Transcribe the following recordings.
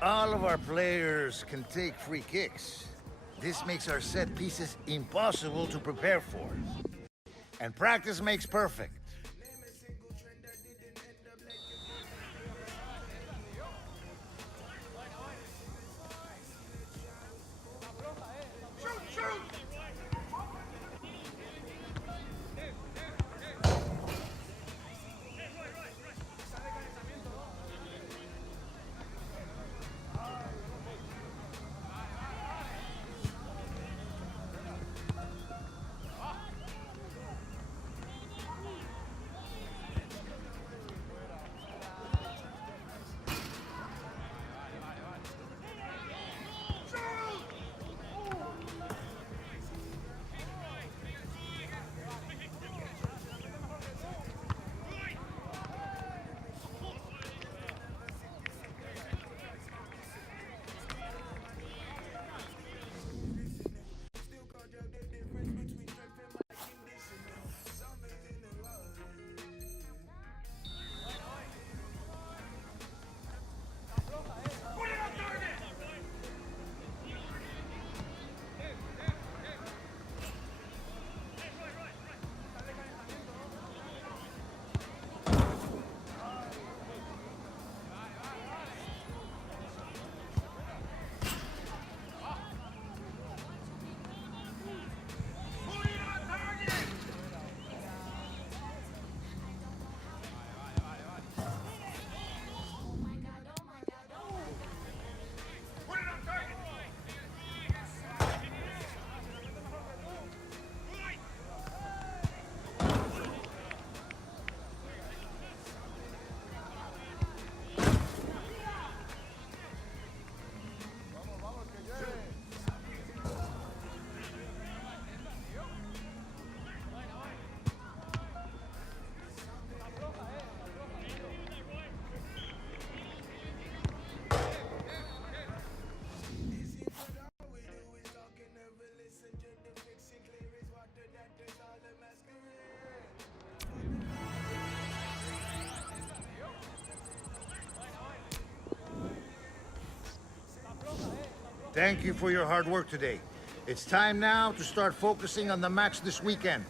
All of our players can take free kicks. This makes our set pieces impossible to prepare for. And practice makes perfect. Thank you for your hard work today. It's time now to start focusing on the match this weekend.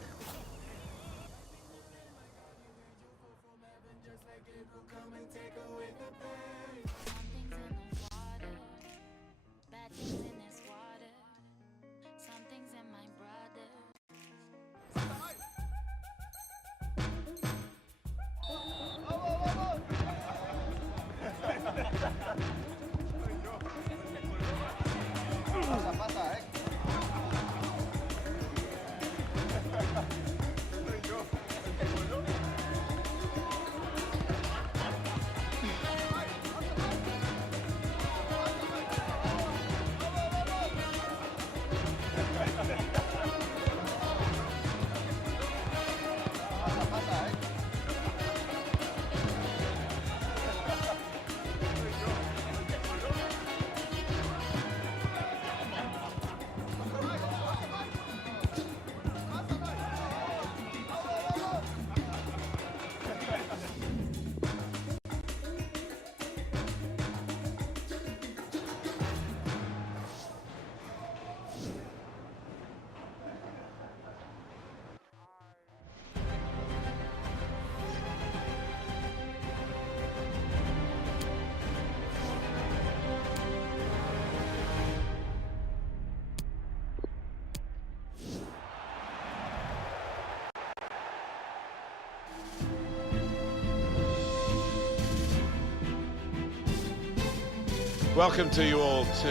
Welcome to you all to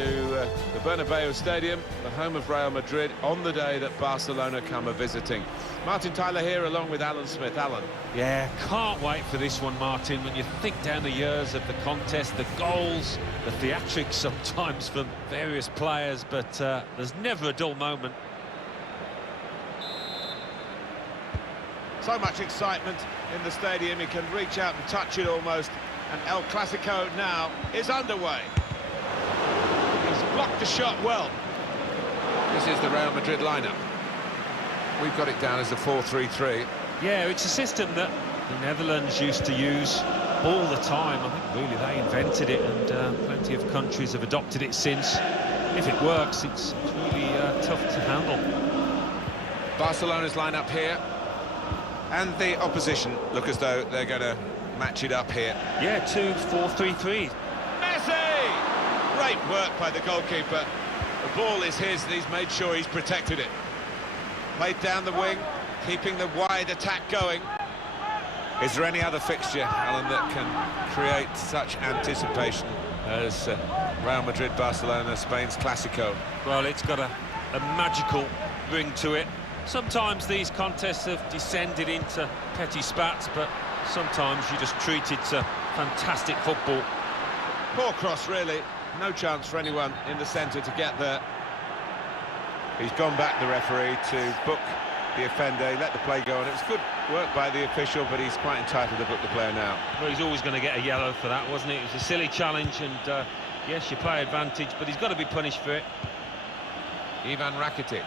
the Bernabeu Stadium, the home of Real Madrid, on the day that Barcelona come a-visiting. Martin Tyler here along with Alan Smith. Alan. Yeah, can't wait for this one, Martin. When you think down the years of the contest, the goals, the theatrics sometimes from various players, but there's never a dull moment. So much excitement in the stadium, you can reach out and touch it almost, and El Clasico now is underway. He's blocked the shot well. This is the Real Madrid lineup. We've got it down as a 4-3-3. Yeah, it's a system that the Netherlands used to use all the time. I think really they invented it, and plenty of countries have adopted it since. If it works, it's really tough to handle. Barcelona's line-up here, and the opposition look as though they're going to match it up here. Yeah, 2-4-3-3. Messi! Great work by the goalkeeper. The ball is his, and he's made sure he's protected it. Played down the wing, keeping the wide attack going. Is there any other fixture, Alan, that can create such anticipation as Real Madrid-Barcelona, Spain's Clásico? Well, it's got a magical ring to it. Sometimes these contests have descended into petty spats, but sometimes you just treat it to fantastic football. Poor cross, really. No chance for anyone in the centre to get there. He's gone back, the referee, to book the offender. He let the play go, and it was good work by the official, but he's quite entitled to book the player now. Well, he's always going to get a yellow for that, wasn't it? It was a silly challenge, and yes, you play advantage, but he's got to be punished for it. Ivan Rakitic.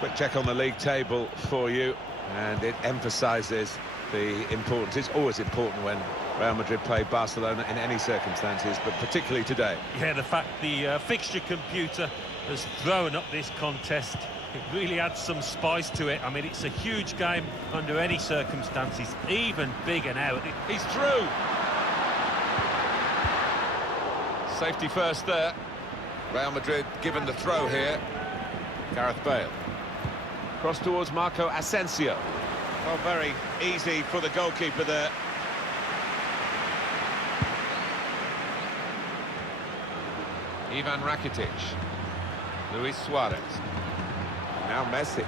Quick check on the league table for you, and it emphasises the importance. It's always important when Real Madrid play Barcelona in any circumstances, but particularly today. Yeah, the fact the fixture computer has thrown up this contest, it really adds some spice to it. I mean, it's a huge game under any circumstances, even big and out. He's through. Safety first there. Real Madrid given the throw here. Gareth Bale. Cross towards Marco Asensio. Well, very easy for the goalkeeper there. Ivan Rakitic. Luis Suarez. Now Messi.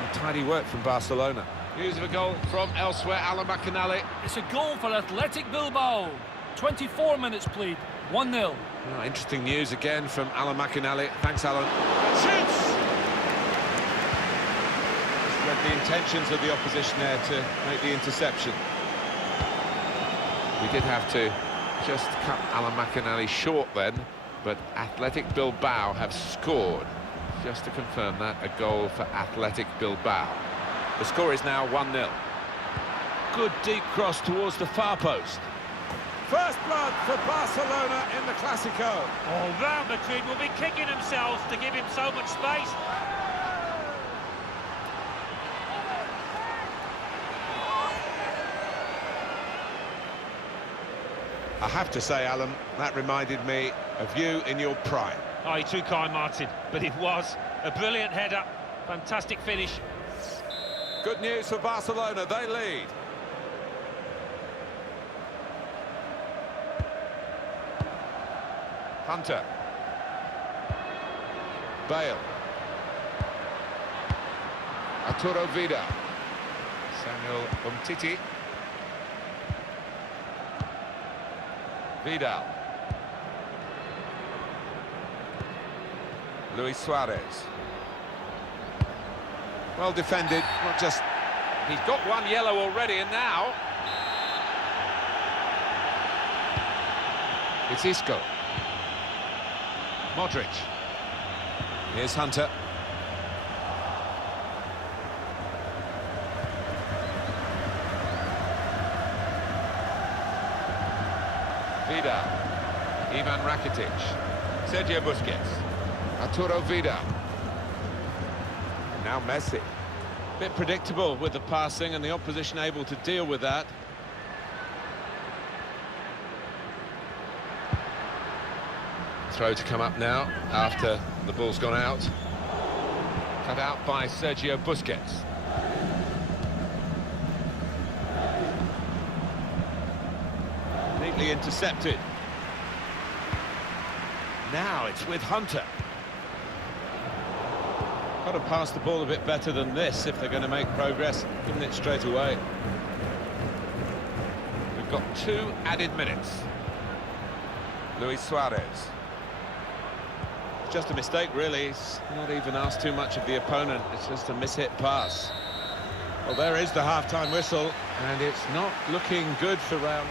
And tidy work from Barcelona. News of a goal from elsewhere, Alan McInally. It's a goal for Athletic Bilbao. 24 minutes played, 1-0. Oh, interesting news again from Alan McInally. Thanks, Alan. Shoots! Just read the intentions of the opposition there to make the interception. We did have to just cut Alan McInally short then, but Athletic Bilbao have scored. Just to confirm that, a goal for Athletic Bilbao. The score is now 1-0. Good deep cross towards the far post. First blood for Barcelona in the Clásico. Oh, Real Madrid will be kicking themselves to give him so much space. I have to say, Alan, that reminded me of you in your prime. Oh, you're too kind, Martin, but it was a brilliant header, fantastic finish. Good news for Barcelona, they lead. Hunter. Bale. Arturo Vidal. Samuel Umtiti. Vidal. Luis Suarez. Well defended, not just... He's got one yellow already, and now... It's Isco. Modric. Here's Hunter. Vidal. Ivan Rakitic. Sergio Busquets. Arturo Vidal. Now Messi. Bit predictable with the passing and the opposition able to deal with that. Throw to come up now after the ball's gone out. Cut out by Sergio Busquets. Neatly intercepted. Now it's with Hunter. Got to pass the ball a bit better than this if they're going to make progress, giving it straight away. We've got 2 added minutes. Luis Suarez. It's just a mistake, really. He's not even asked too much of the opponent. It's just a mishit pass. Well, there is the half-time whistle, and it's not looking good for Real.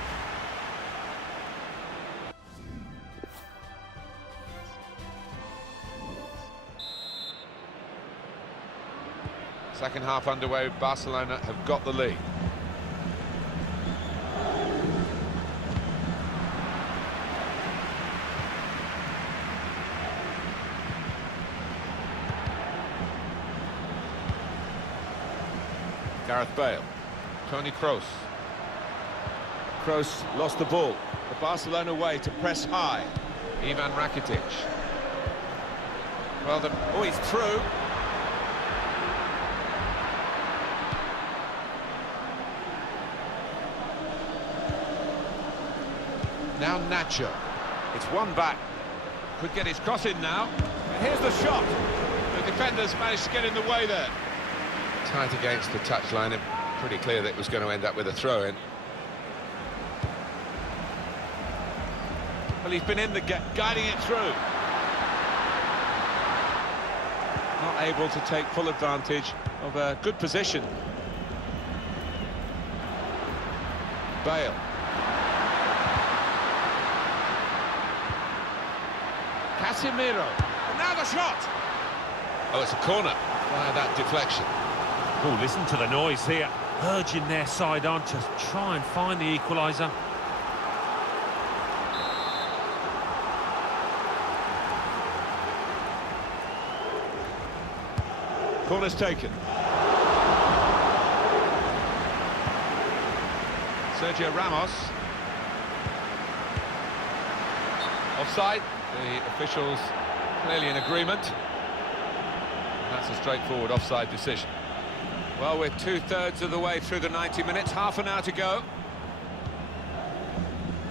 Second half underway, Barcelona have got the lead. Gareth Bale, Toni Kroos. Kroos lost the ball. The Barcelona way to press high. Ivan Rakitic. Well done. Oh, he's through. Now Nacho. It's one back. Could get his cross in now. And here's the shot. The defenders managed to get in the way there. Tight against the touchline, and pretty clear that it was going to end up with a throw-in. Well, he's been in the guiding it through. Not able to take full advantage of a good position. Bale. Casemiro. And now the shot. Oh, it's a corner via that deflection. Oh, listen to the noise here. Urging their side on to try and find the equaliser. Corner's taken. Sergio Ramos. Offside. The officials clearly in agreement. And that's a straightforward offside decision. Well, we're two-thirds of the way through the 90 minutes, half an hour to go.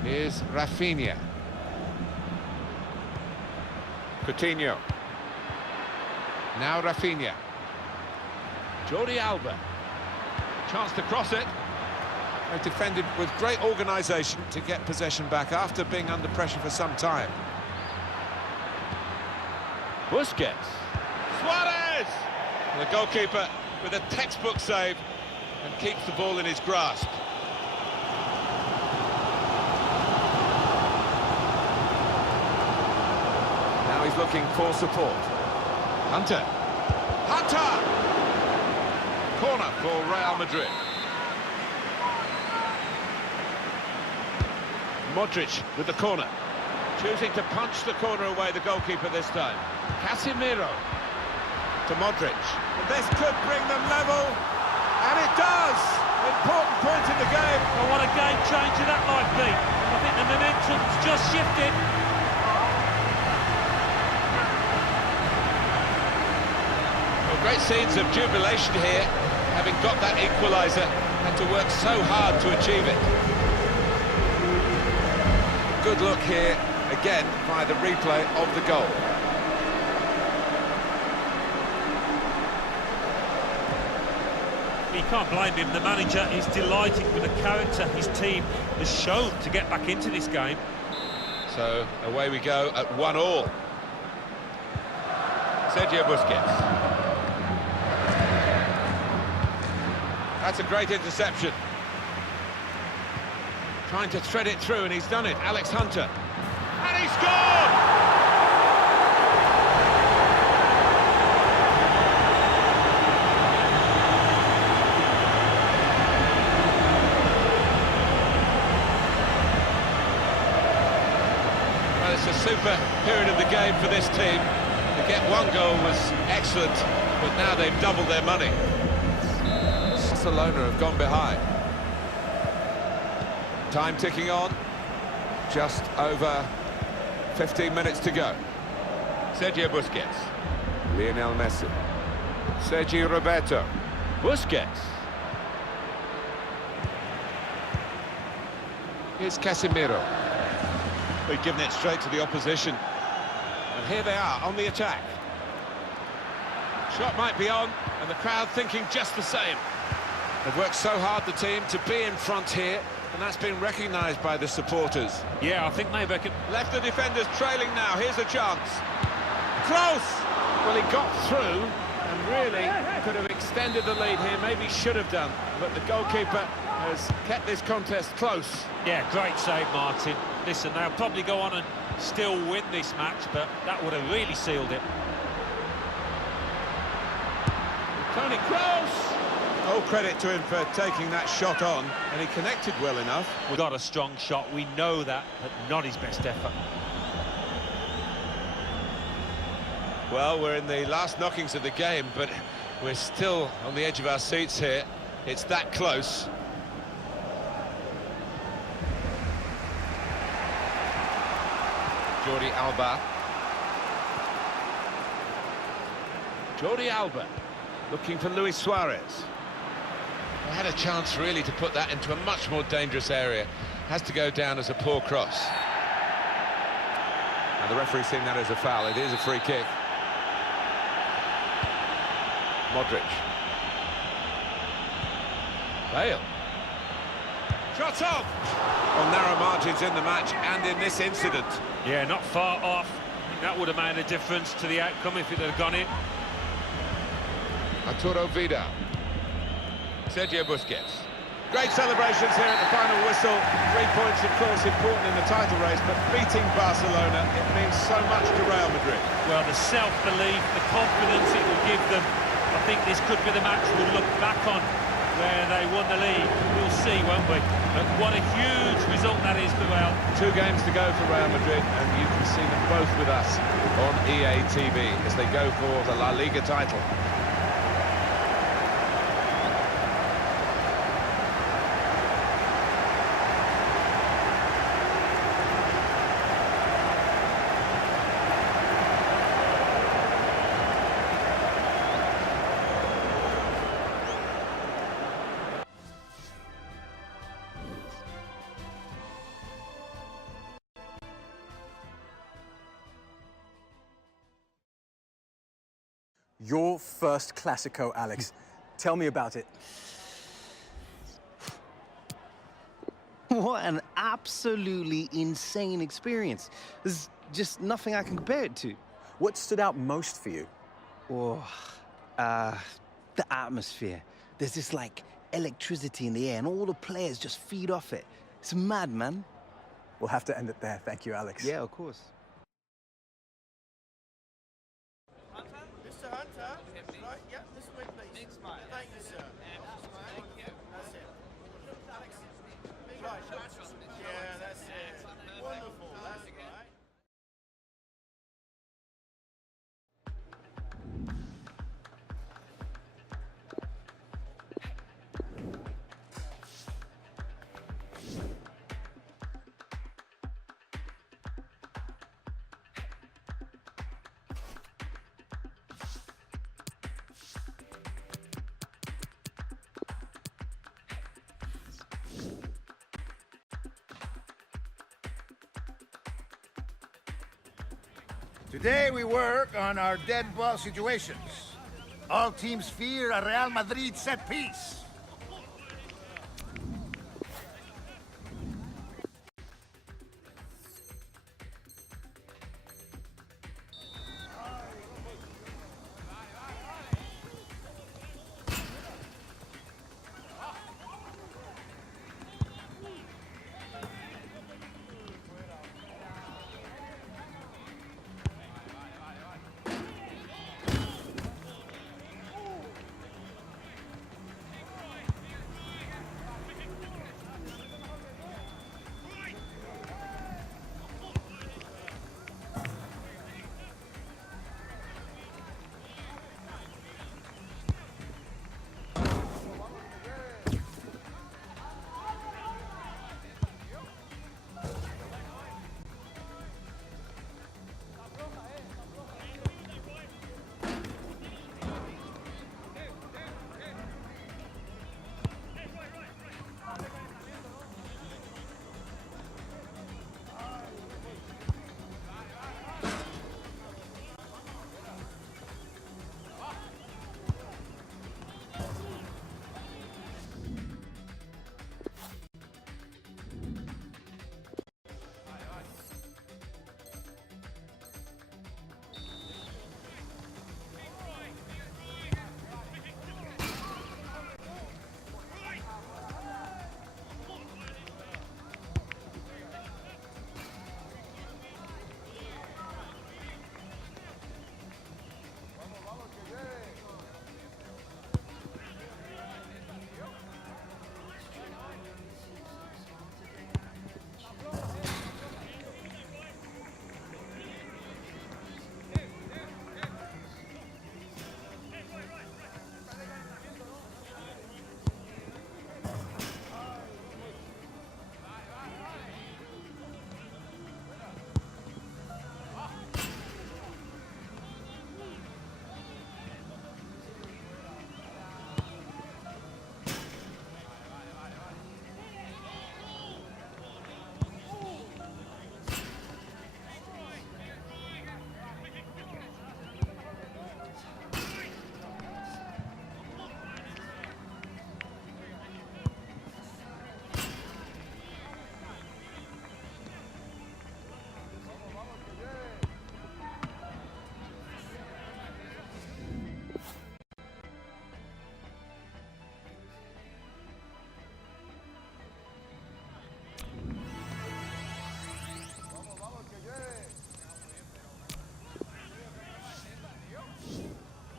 Here's Rafinha. Coutinho. Now Rafinha. Jordi Alba. Chance to cross it. They've defended with great organisation to get possession back after being under pressure for some time. Busquets. Suarez! And the goalkeeper with a textbook save and keeps the ball in his grasp. Now he's looking for support. Hunter. Hunter! Corner for Real Madrid. Modric with the corner. Choosing to punch the corner away, the goalkeeper this time. Casemiro to Modric. And this could bring them level, and it does! Important point in the game. Well, what a game changer that might be. I think the momentum's just shifted. Well, great scenes of jubilation here, having got that equaliser, had to work so hard to achieve it. Good look here, again, by the replay of the goal. You can't blame him, the manager is delighted with the character his team has shown to get back into this game. So, away we go at 1-1. Sergio Busquets. That's a great interception. Trying to thread it through, and he's done it. Alex Hunter. And he scored! It's a super period of the game for this team. To get one goal was excellent, but now they've doubled their money. Barcelona have gone behind. Time ticking on. Just over 15 minutes to go. Sergio Busquets. Lionel Messi. Sergio Roberto. Busquets. Here's Casemiro. We've given it straight to the opposition. And here they are on the attack. Shot might be on, and the crowd thinking just the same. They've worked so hard, the team, to be in front here, and that's been recognised by the supporters. Yeah, I think they reckon... Left the defenders trailing now, here's a chance. Close! Well, he got through, and really could have extended the lead here, maybe should have done, but the goalkeeper has kept this contest close. Yeah, great save, Martin. Listen, they'll probably go on and still win this match, but that would have really sealed it. Tony Kroos! All credit to him for taking that shot on, and he connected well enough. We got a strong shot, we know that, but not his best effort. Well, we're in the last knockings of the game, but we're still on the edge of our seats here. It's that close. Jordi Alba. Jordi Alba looking for Luis Suarez. They had a chance really to put that into a much more dangerous area. Has to go down as a poor cross. And the referee's seeing that as a foul. It is a free kick. Modric. Bale. Shot off! On narrow margins in the match and in this incident. Yeah, not far off. I think that would have made a difference to the outcome if it had gone in. Arturo Vidal. Sergio Busquets. Great celebrations here at the final whistle. 3 points, of course, important in the title race, but beating Barcelona, it means so much to Real Madrid. Well, the self-belief, the confidence it will give them. I think this could be the match we'll look back on where they won the league. We'll see, won't we? But what a huge result that is for Real. 2 games to go for Real Madrid, and you can see them both with us on EA TV as they go for the La Liga title. Your first Clasico, Alex. Tell me about it. What an absolutely insane experience. There's just nothing I can compare it to. What stood out most for you? Oh, the atmosphere. There's this, like, electricity in the air, and all the players just feed off it. It's mad, man. We'll have to end it there. Thank you, Alex. Yeah, of course. Mr. Hunter, right, yeah, this way, please. Thank you, sir. Thank you. That's it. Alex, right, yeah, that's it. Wonderful, that's right. Today we work on our dead ball situations. All teams fear a Real Madrid set piece.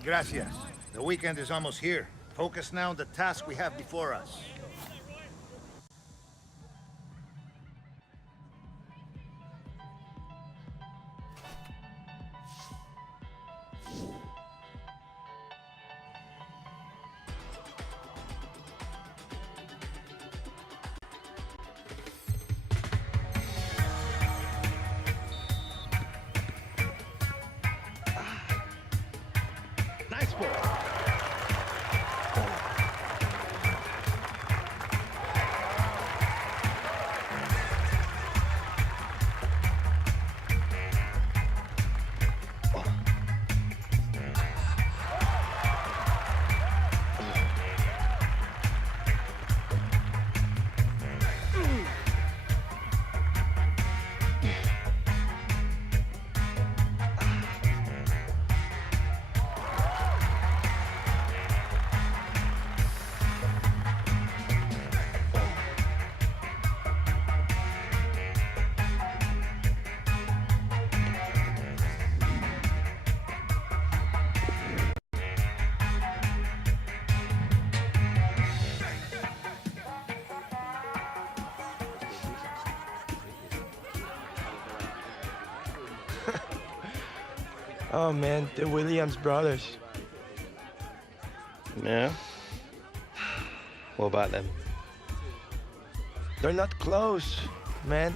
Gracias. The weekend is almost here. Focus now on the task we have before us. Nice ball. Oh man, the Williams brothers. Yeah? What about them? They're not close, man.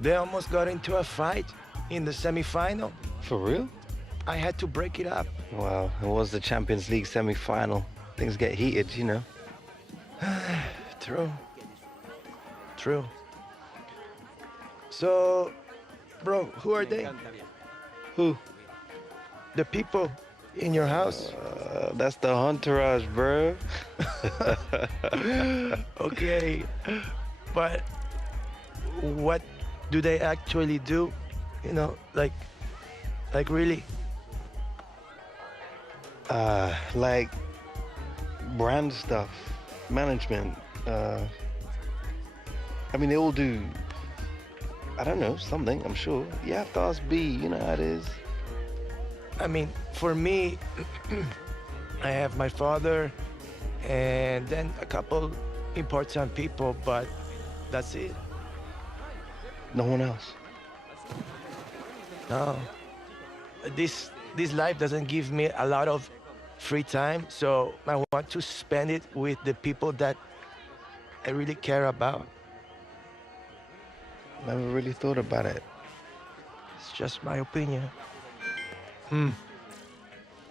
They almost got into a fight in the semifinal. For real? I had to break it up. Wow, it was the Champions League semi-final. Things get heated, you know. True. True. So, bro, who are they? Who? The people in your house? That's the entourage, bro. Okay, but what do they actually do? You know, like really? Like brand stuff, management. I mean, they all do, I don't know, something, I'm sure. You have to ask B, you know how it is. I mean, for me, I have my father and then a couple important people, but that's it. No one else. No. This life doesn't give me a lot of free time, so I want to spend it with the people that I really care about. Never really thought about it. It's just my opinion.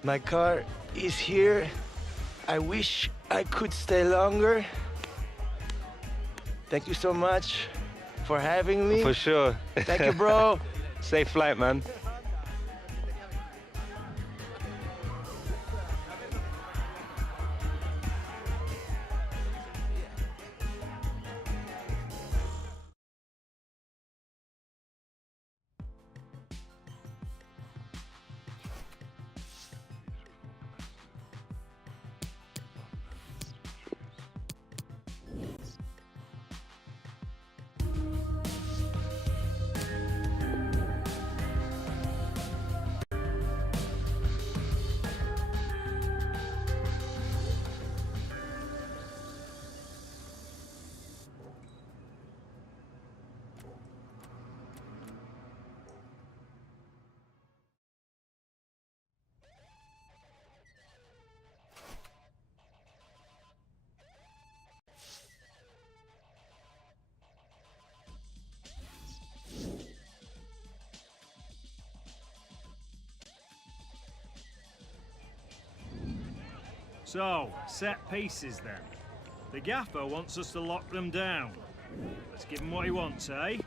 My car is here. I wish I could stay longer. Thank you so much for having me. For sure. Thank you, bro. Safe flight, man. So, set pieces then. The gaffer wants us to lock them down. Let's give him what he wants, eh?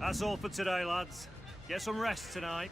That's all for today, lads. Get some rest tonight.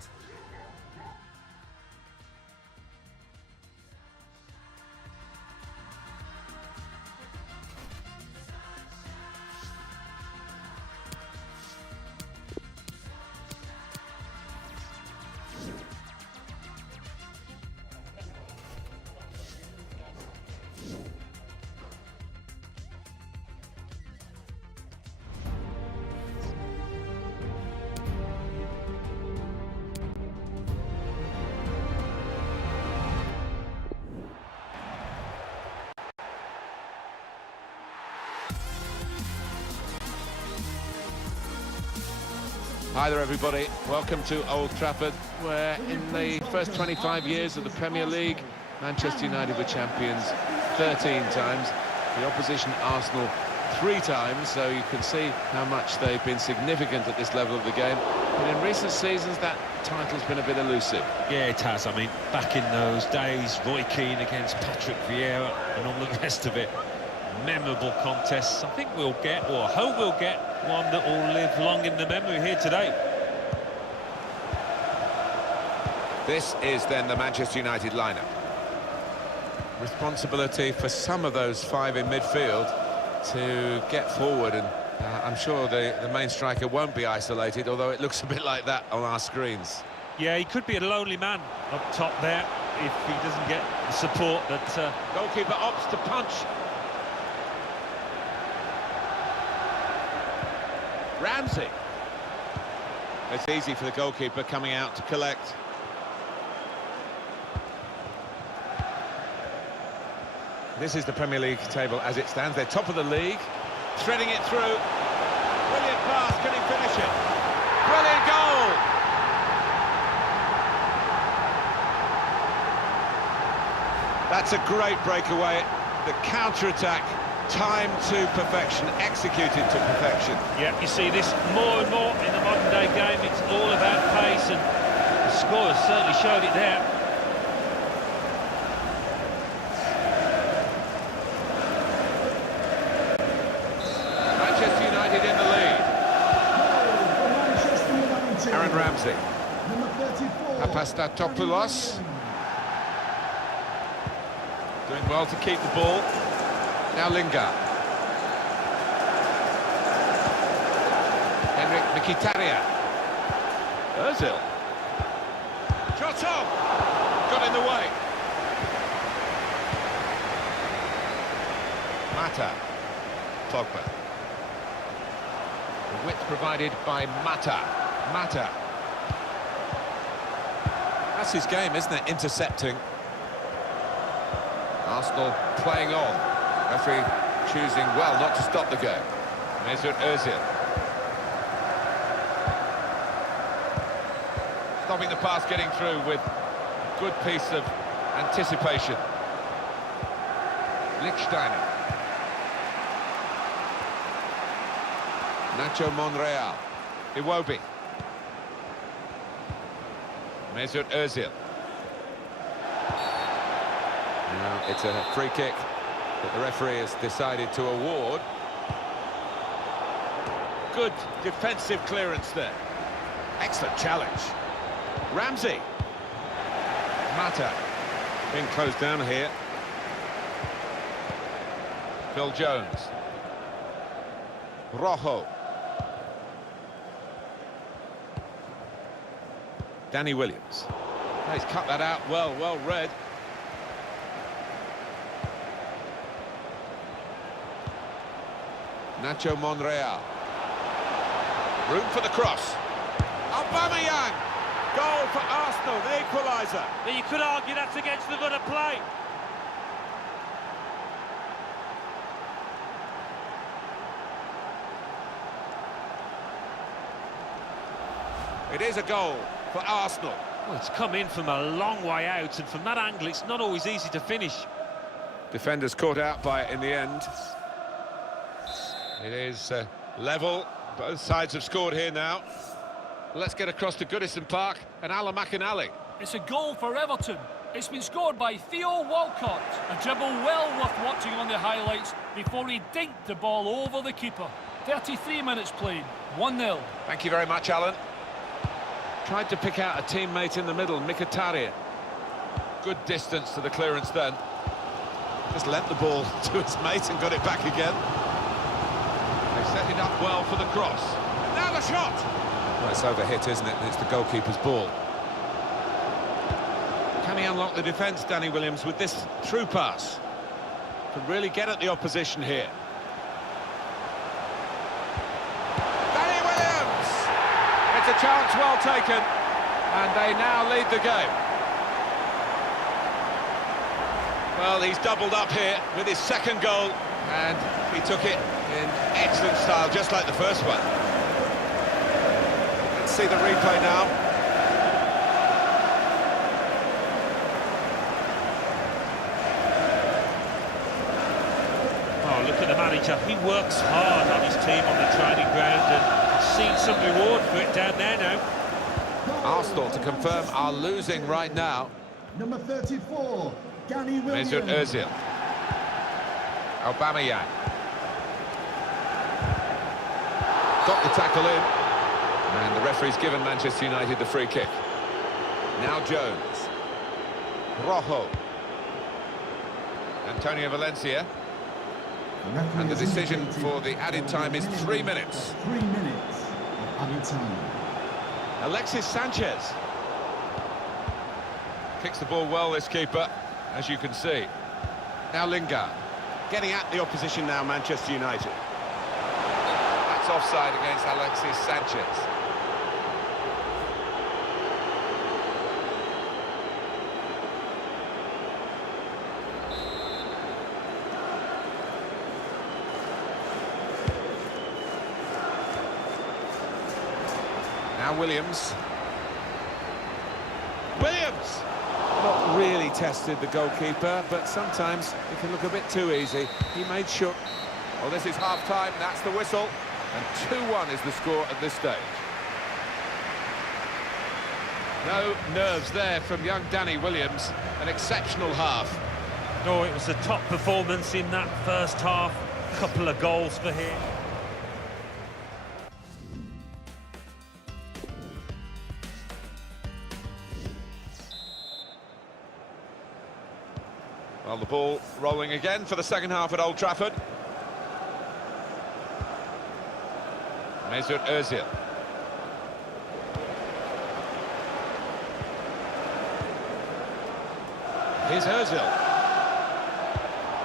Hi there everybody, welcome to Old Trafford, where in the first 25 years of the Premier League, Manchester United were champions 13 times, the opposition Arsenal 3 times, so you can see how much they've been significant at this level of the game. But in recent seasons that title's been a bit elusive. Yeah, it has. I mean, back in those days, Roy Keane against Patrick Vieira and all the rest of it. Memorable contests. I think we'll get, or hope we'll get, one that will live long in the memory here today. This is then the Manchester United lineup. Responsibility for some of those 5 in midfield to get forward, and I'm sure the main striker won't be isolated, although it looks a bit like that on our screens. Yeah, he could be a lonely man up top there if he doesn't get the support that... Goalkeeper opts to punch. Ramsey. It's easy for the goalkeeper coming out to collect. This is the Premier League table as it stands. They're top of the league. Threading it through. Brilliant pass. Can he finish it? Brilliant goal! That's a great breakaway. The counter-attack, timed to perfection, executed to perfection. Yeah, you see this more and more in the modern-day game. It's all about pace, and the score has certainly showed it there. Manchester United in the lead. Aaron Ramsey. Papastatopoulos. Doing well to keep the ball. Now Lingard. Henrik Mkhitaryan. Ozil. Shot on! Got in the way. Mata. Pogba. The width provided by Mata. Mata. That's his game, isn't it? Intercepting. Arsenal playing on. Referee choosing well not to stop the game. Mesut Ozil. Stopping the pass, getting through with a good piece of anticipation. Lichtsteiner. Nacho Monreal. Iwobi. Mesut Ozil. Now it's a free kick that the referee has decided to award. Good defensive clearance there. Excellent challenge. Ramsey. Mata. Being closed down here. Phil Jones. Rojo. Danny Williams. Oh, he's cut that out well read. Nacho Monreal. Room for the cross. Aubameyang. Goal for Arsenal, the equaliser. But you could argue that's against the run of play. It is a goal for Arsenal. Well, it's come in from a long way out, and from that angle it's not always easy to finish. Defenders caught out by it in the end. It is level. Both sides have scored here now. Let's get across to Goodison Park and Ala McInally. It's a goal for Everton. It's been scored by Theo Walcott. A dribble well worth watching on the highlights before he dinked the ball over the keeper. 33 minutes played, 1-0. Thank you very much, Alan. Tried to pick out a teammate in the middle, Mkhitaryan. Good distance to the clearance then. Just lent the ball to his mate and got it back again. They set it up well for the cross. Now the shot! Well, it's overhit, isn't it? It's the goalkeeper's ball. Can he unlock the defence, Danny Williams, with this through pass? Can really get at the opposition here. Danny Williams! It's a chance well taken, and they now lead the game. Well, he's doubled up here with his second goal, and he took it in excellent style, just like the first one. Let's see the replay now. Oh, look at the manager. He works hard on his team on the training ground and seen some reward for it down there now. Arsenal, to confirm, are losing right now. Number 34, Danny Williams. Mesut Ozil. Aubameyang. Got the tackle in. And the referee's given Manchester United the free kick. Now Jones. Rojo. Antonio Valencia. And the decision for the added time is 3 minutes. 3 minutes of added time. Alexis Sanchez. Kicks the ball well, this keeper, as you can see. Now Lingard. Getting at the opposition now, Manchester United. That's offside against Alexis Sanchez. Now Williams. Williams! Not really tested the goalkeeper, but sometimes it can look a bit too easy. He made sure. Well, this is half-time, that's the whistle. And 2-1 is the score at this stage. No nerves there from young Danny Williams. An exceptional half. Oh, it was a top performance in that first half. Couple of goals for him. Well, the ball rolling again for the second half at Old Trafford. Mesut Ozil. Here's Ozil.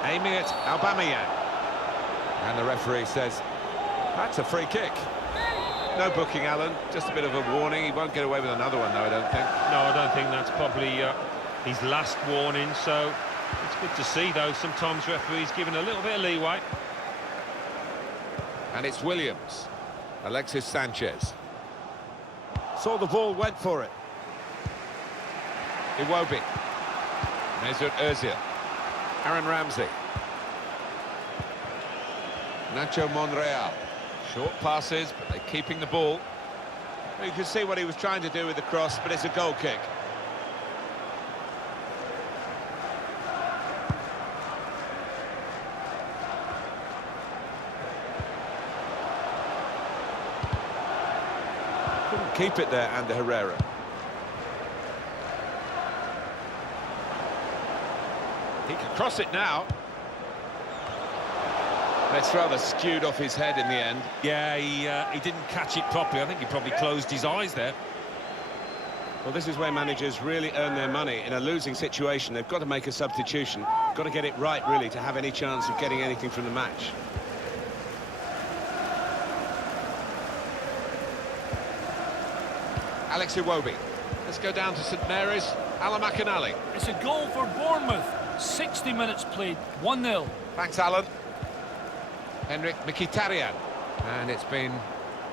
Aiming at Aubameyang. And the referee says, that's a free kick. No booking, Alan. Just a bit of a warning. He won't get away with another one, though, I don't think. No, I don't think that's probably his last warning, so it's good to see, though. Sometimes referees given a little bit of leeway. And it's Williams. Alexis Sanchez. Saw the ball, went for it. Iwobi. Mesut Ozil. Aaron Ramsey. Nacho Monreal. Short passes, but they're keeping the ball. Well, you can see what he was trying to do with the cross, but it's a goal kick. Couldn't keep it there, Ander Herrera. He can cross it now. It's rather skewed off his head in the end. Yeah, he didn't catch it properly. I think he probably closed his eyes there. Well, this is where managers really earn their money. In a losing situation, they've got to make a substitution. Got to get it right, really, to have any chance of getting anything from the match. Alex Iwobi. Let's go down to St Mary's. Alan McInally. It's a goal for Bournemouth. 60 minutes played, 1-0. Thanks, Alan. Henrik Mkhitaryan. And it's been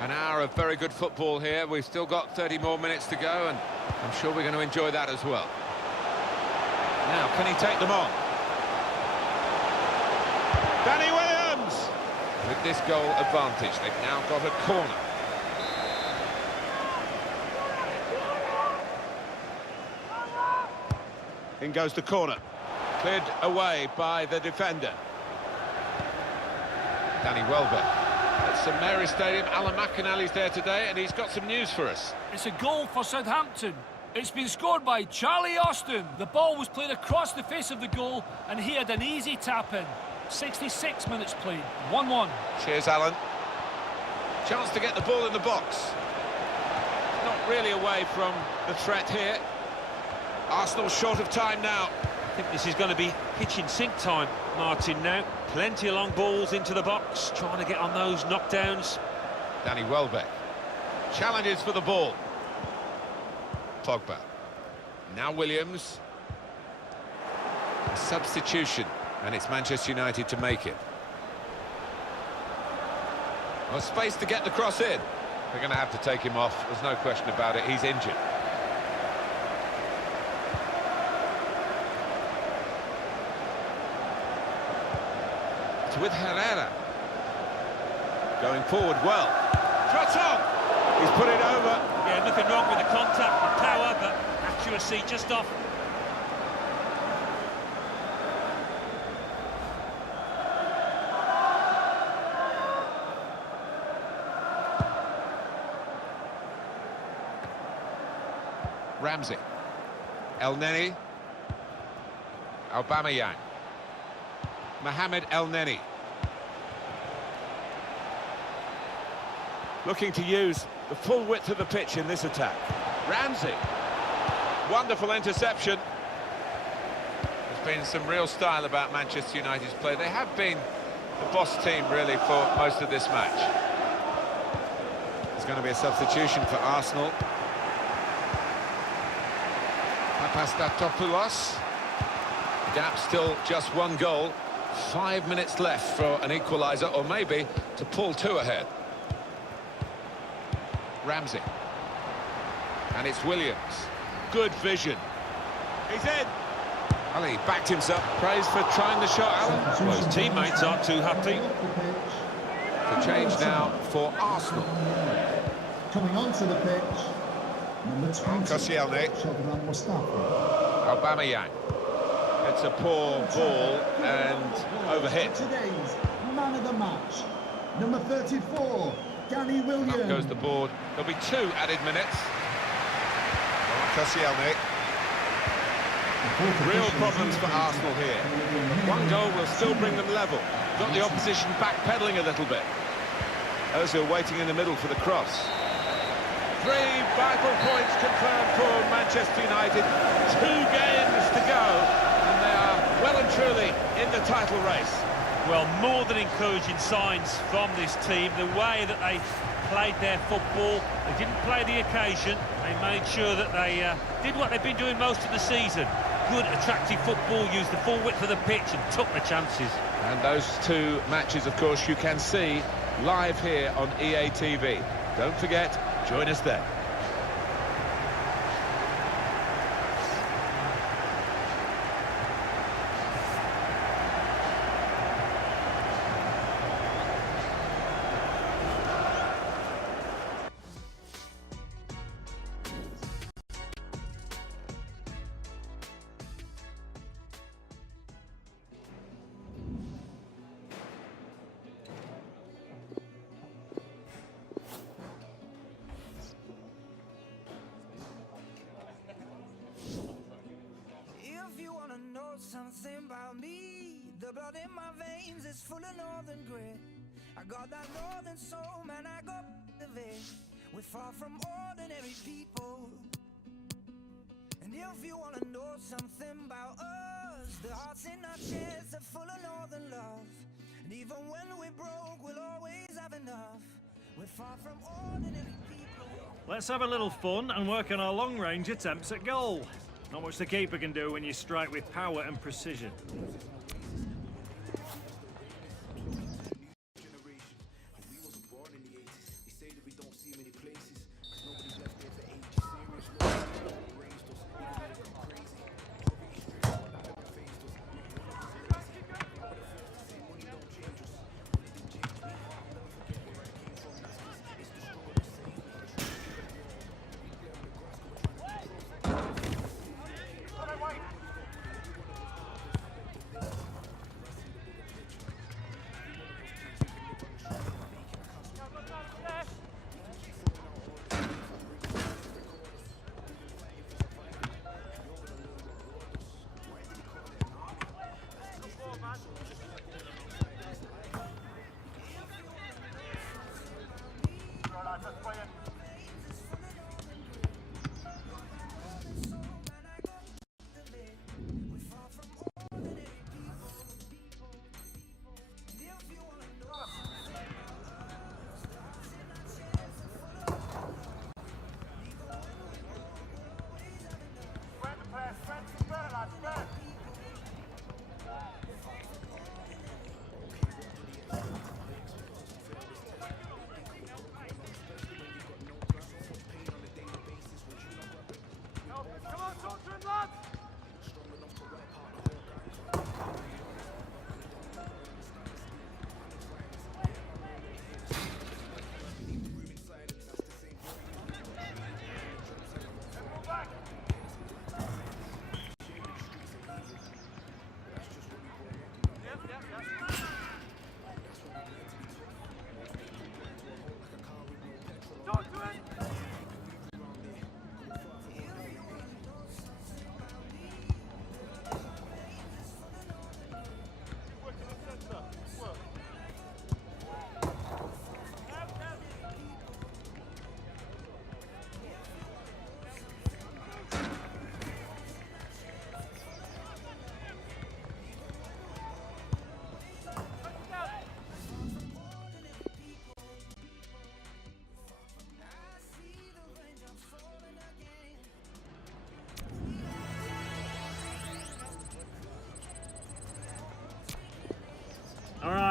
an hour of very good football here. We've still got 30 more minutes to go, and I'm sure we're going to enjoy that as well. Now, can he take them on? Danny Williams! With this goal advantage, they've now got a corner. In goes the corner. Cleared away by the defender. Danny Welbeck. At St Mary's Stadium, Alan McInally's there today, and he's got some news for us. It's a goal for Southampton. It's been scored by Charlie Austin. The ball was played across the face of the goal, and he had an easy tap-in. 66 minutes played, 1-1. Cheers, Alan. Chance to get the ball in the box. Not really away from the threat here. Arsenal short of time now. I think this is going to be kitchen sink time, Martin, now. Plenty of long balls into the box, trying to get on those knockdowns. Danny Welbeck. Challenges for the ball. Pogba. Now Williams. A substitution, and it's Manchester United to make it. Well, space to get the cross in. They're going to have to take him off, there's no question about it, he's injured. It's with Herrera. Going forward well. Shots on! He's put it over. Yeah, nothing wrong with the contact, the power, but accuracy just off. Ramsey. El Neni. Aubameyang. Mohamed El Neni. Looking to use the full width of the pitch in this attack. Ramsey. Wonderful interception. There's been some real style about Manchester United's play. They have been the boss team, really, for most of this match. There's going to be a substitution for Arsenal. Papastatopoulos. Gap still just one goal. 5 minutes left for an equaliser, or maybe to pull two ahead. Ramsey. And it's Williams. Good vision. He's in. Well, he backed himself. Praise for trying the shot, Alan. Well, his teammates aren't too happy. The change now for Arsenal. Coming onto the pitch, number 20, Koscielny. Shkodran Mustafi. Aubameyang. It's a poor ball and overhit. Today's man of the match, number 34, Danny Williams. Up goes the board. There'll be 2 added minutes. Koscielny. Real problems for Arsenal here. One goal will still bring them level. Got the opposition backpedaling a little bit. Ozil waiting in the middle for the cross. 3 vital points confirmed for Manchester United. 2 games to go, and they are well and truly in the title race. Well, more than encouraging signs from this team. The way that they played their football, they didn't play the occasion. They made sure that they did what they've been doing most of the season. Good, attractive football, used the full width of the pitch and took the chances. And those 2 matches, of course, you can see live here on EA TV. Don't forget, join us there. Something about me, the blood in my veins is full of northern grit. I got that northern soul, man, I got of it. We're far from ordinary people. And if you wanna know something about us, the hearts in our chests are full of northern love. And even when we're broke, we'll always have enough. We're far from ordinary people. Let's have a little fun and work on our long-range attempts at goal. Not much the keeper can do when you strike with power and precision.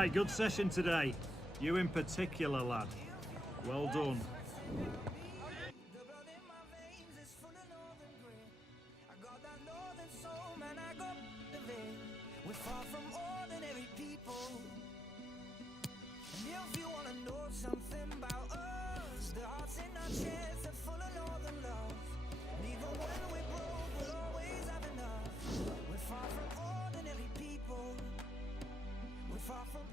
Right, good session today. You in particular, lad. Well done. The blood in my veins is full of northern grit. I got that northern soul, man, I got the vein. We're far from ordinary people. And if you wanna know something about us, the hearts in our chests are full of northern love. And even when we're broke, we'll always have enough. We're far from ordinary people. We're far from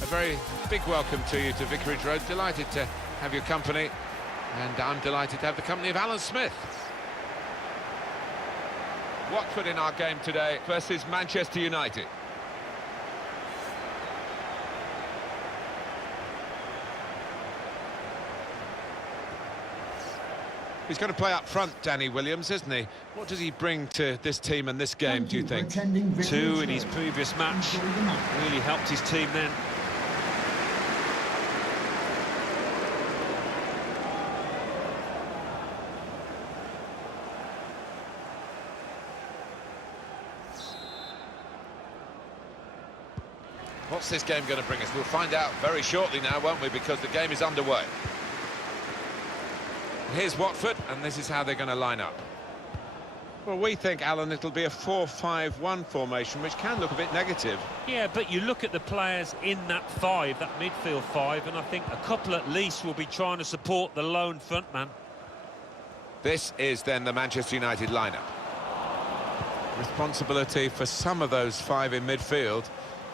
A very big welcome to you to Vicarage Road. Delighted to have your company, and I'm delighted to have the company of Alan Smith. Watford in our game today versus Manchester United. He's going to play up front, Danny Williams, isn't he? What does he bring to this team and this game, do you think? 2 in his previous match. Really helped his team then. What's this game going to bring us? We'll find out very shortly now, won't we? Because the game is underway. Here's Watford, and this is how they're going to line up. Well, we think, Alan, it'll be a 4-5-1 formation, which can look a bit negative. Yeah, but you look at the players in that five, that midfield five, and I think a couple at least will be trying to support the lone front man. This is then the Manchester United lineup. Responsibility for some of those five in midfield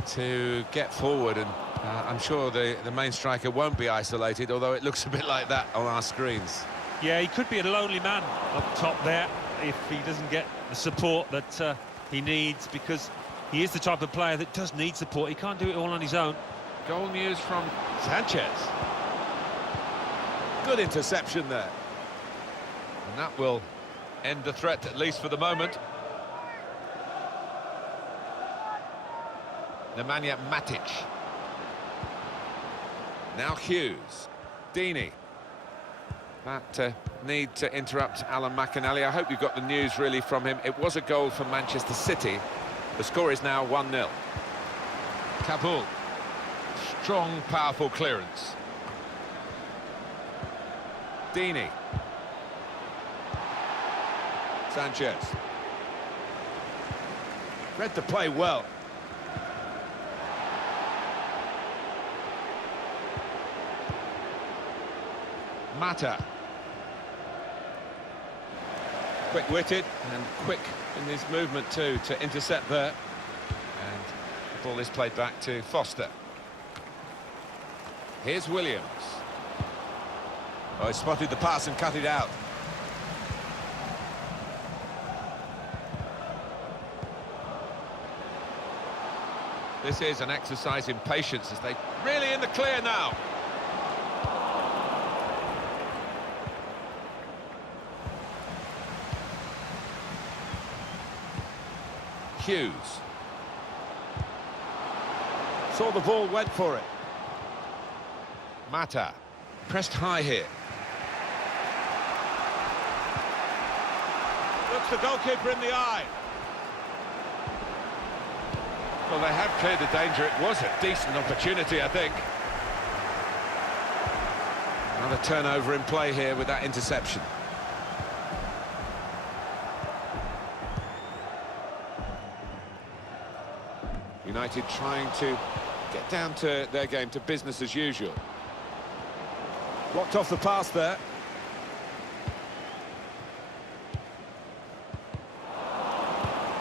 to get forward, and I'm sure the main striker won't be isolated, although it looks a bit like that on our screens. Yeah, he could be a lonely man up top there if he doesn't get the support that he needs, because he is the type of player that does need support. He can't do it all on his own. Goal news from Sanchez. Good interception there. And that will end the threat, at least for the moment. Nemanja Matic. Now Hughes. Deeney. That need to interrupt Alan McInally. I hope you got the news really from him. It was a goal for Manchester City. The score is now 1-0. Kabul. Strong, powerful clearance. Deeney. Sanchez. Read the play well. Mata. Quick-witted and quick in his movement too to intercept there. And the ball is played back to Foster. Here's Williams. Oh, he spotted the pass and cut it out. This is an exercise in patience as they really in the clear now. Hughes. Saw the ball, went for it. Mata. Pressed high here. Looks the goalkeeper in the eye. Well, they have cleared the danger. It was a decent opportunity, I think. Another turnover in play here with that interception. United trying to get down to their game, to business as usual. Blocked off the pass there.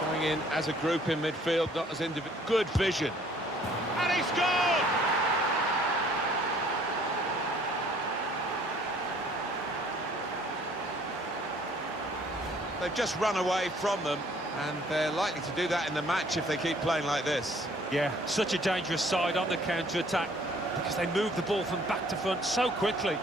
Going in as a group in midfield, not as individual. Good vision. And he scored! They've just run away from them, and they're likely to do that in the match if they keep playing like this. Yeah, such a dangerous side on the counter-attack because they move the ball from back to front so quickly.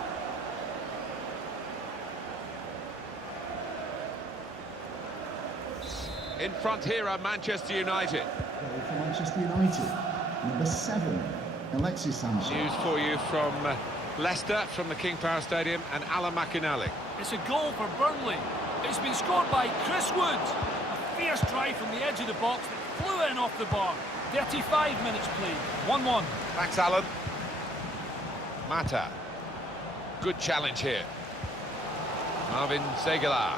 In front here are Manchester United. For Manchester United, number 7, Alexis Sanchez. News for you from Leicester, from the King Power Stadium, and Alan McInally. It's a goal for Burnley. It's been scored by Chris Wood. A fierce drive from the edge of the box that flew in off the bar. 35 minutes played, 1-1. Thanks, Alan. Mata. Good challenge here. Marvin Zeguilar.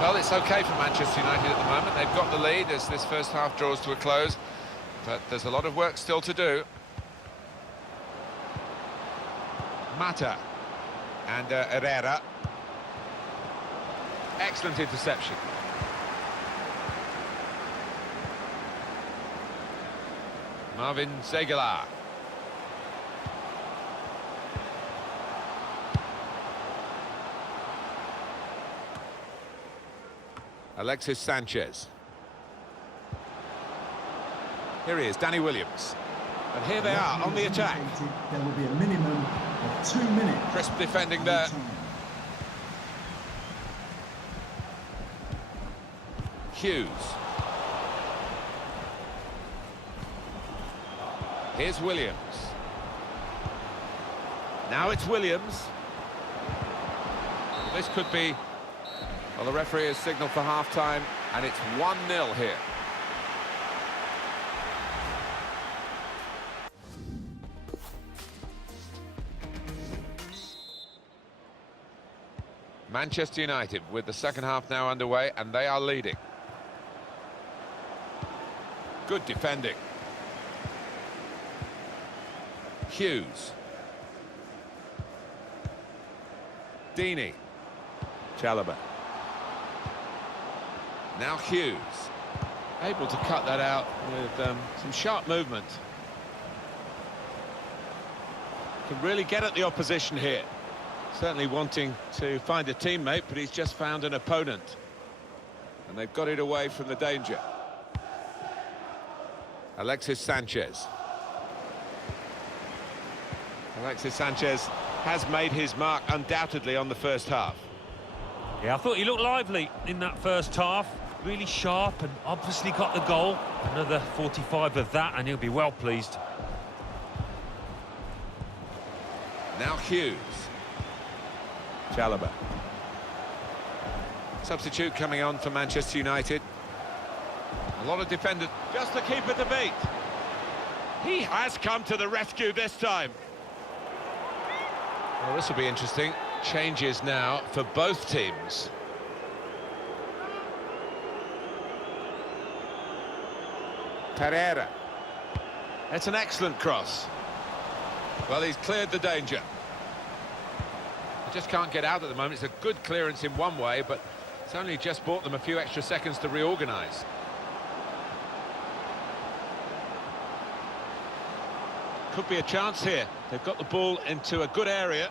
Well, it's okay for Manchester United at the moment. They've got the lead as this first half draws to a close, but there's a lot of work still to do. Mata and Herrera. Excellent interception. Marvin Zeguilar. Alexis Sanchez. Here he is, Danny Williams. And here they are on the attack. There will be a minimum of 2 minutes. Crisp defending there. Hughes. Here's Williams. Now it's Williams. This could be... Well, the referee has signalled for half-time, and it's 1-0 here. Manchester United with the second half now underway, and they are leading. Good defending. Hughes. Deeney. Chalobah. Now Hughes. Able to cut that out with some sharp movement. Can really get at the opposition here. Certainly wanting to find a teammate, but he's just found an opponent. And they've got it away from the danger. Alexis Sanchez. Alexis Sanchez has made his mark undoubtedly on the first half. Yeah, I thought he looked lively in that first half. Really sharp and obviously got the goal. Another 45 of that and he'll be well pleased. Now Hughes. Chalobah. Substitute coming on for Manchester United. A lot of defenders just to keep at the beat. He has come to the rescue this time. Well, this will be interesting. Changes now for both teams. Pereira. That's an excellent cross. Well, he's cleared the danger. He just can't get out at the moment. It's a good clearance in one way, but it's only just bought them a few extra seconds to reorganise. Could be a chance here. They've got the ball into a good area.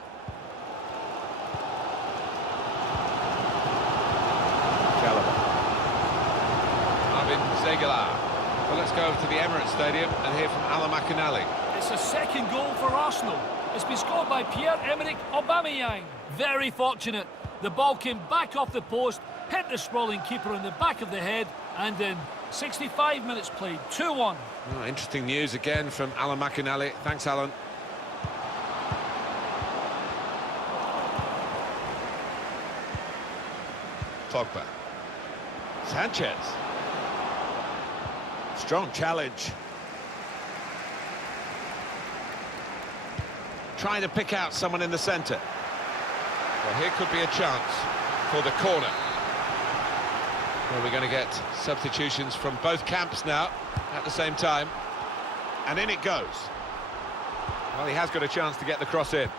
Chalobah. Marvin Zeguilar. Well, let's go over to the Emirates Stadium and hear from Alan McInally. It's a second goal for Arsenal. It's been scored by Pierre-Emerick Aubameyang. Very fortunate. The ball came back off the post, hit the sprawling keeper in the back of the head, and in 65 minutes played, 2-1. Oh, interesting news again from Alan McInally. Thanks, Alan. Pogba. Sanchez. Strong challenge. Trying to pick out someone in the centre. Well, here could be a chance for the corner. Well, we're going to get substitutions from both camps now at the same time. And in it goes. Well, he has got a chance to get the cross in.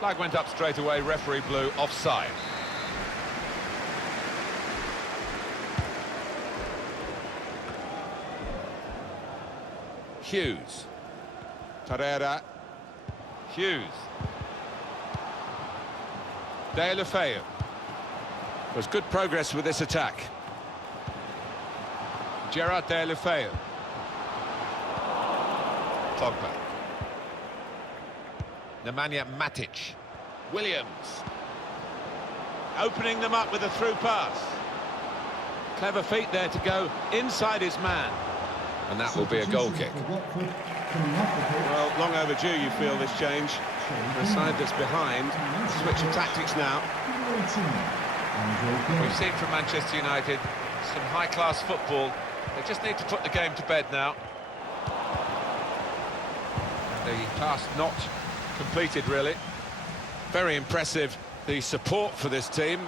Flag went up straight away, referee blew offside. Hughes. Pereira. Hughes. Deulofeu. There's good progress with this attack. Gerard Deulofeu. Pogba. Nemanja Matic. Williams. Opening them up with a through pass. Clever feet there to go inside his man. And that will be a goal kick. Well, long overdue, you feel, this change. For a side that's behind, switch of tactics now. We've seen from Manchester United some high-class football. They just need to put the game to bed now. The pass not completed, really. Very impressive, the support for this team.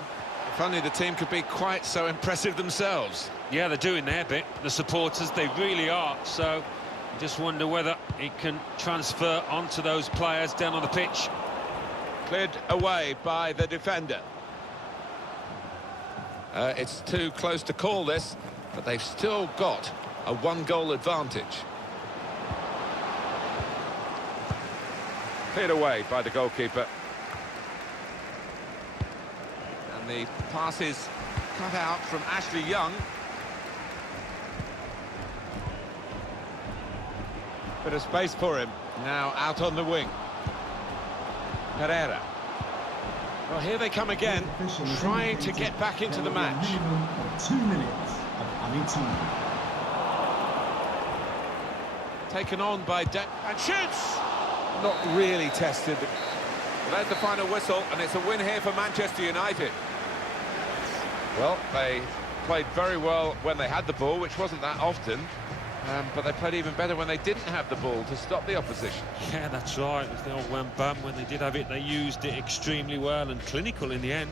If only the team could be quite so impressive themselves. Yeah, they're doing their bit, the supporters, they really are. So, I just wonder whether it can transfer onto those players down on the pitch. Cleared away by the defender. It's too close to call this, but they've still got a one-goal advantage. Cleared away by the goalkeeper. And the pass is cut out from Ashley Young. Bit of space for him. Now out on the wing. Pereira. Well, here they come again, trying to get back into the match. 2 minutes of added time. Taken on by and shoots! Not really tested. There's the final whistle, and it's a win here for Manchester United. Well, they played very well when they had the ball, which wasn't that often. But they played even better when they didn't have the ball to stop the opposition. Yeah, that's right. It was the old wham bam. When they did have it, they used it extremely well and clinical in the end.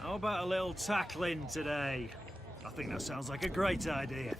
How about a little tackling today? I think that sounds like a great idea.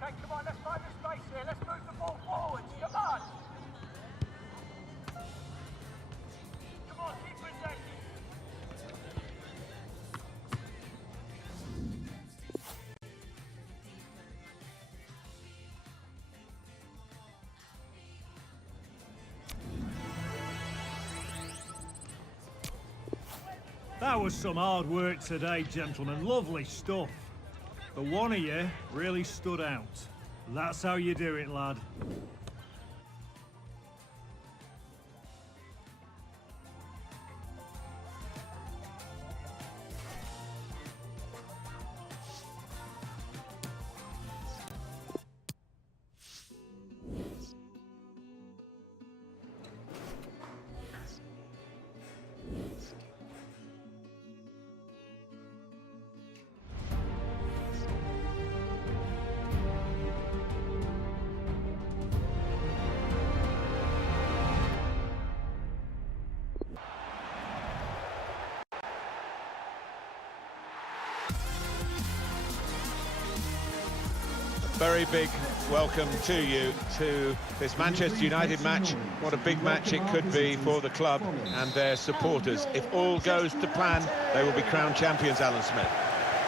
Okay, come on, let's find the space here. Let's move the ball forward. Come on. Come on, keep possession. That was some hard work today, gentlemen. Lovely stuff. But one of you really stood out. That's how you do it, lad. very big welcome to you to this Manchester United match. What a big match it could be for the club and their supporters. If all goes to plan, they will be crowned champions, Alan Smith.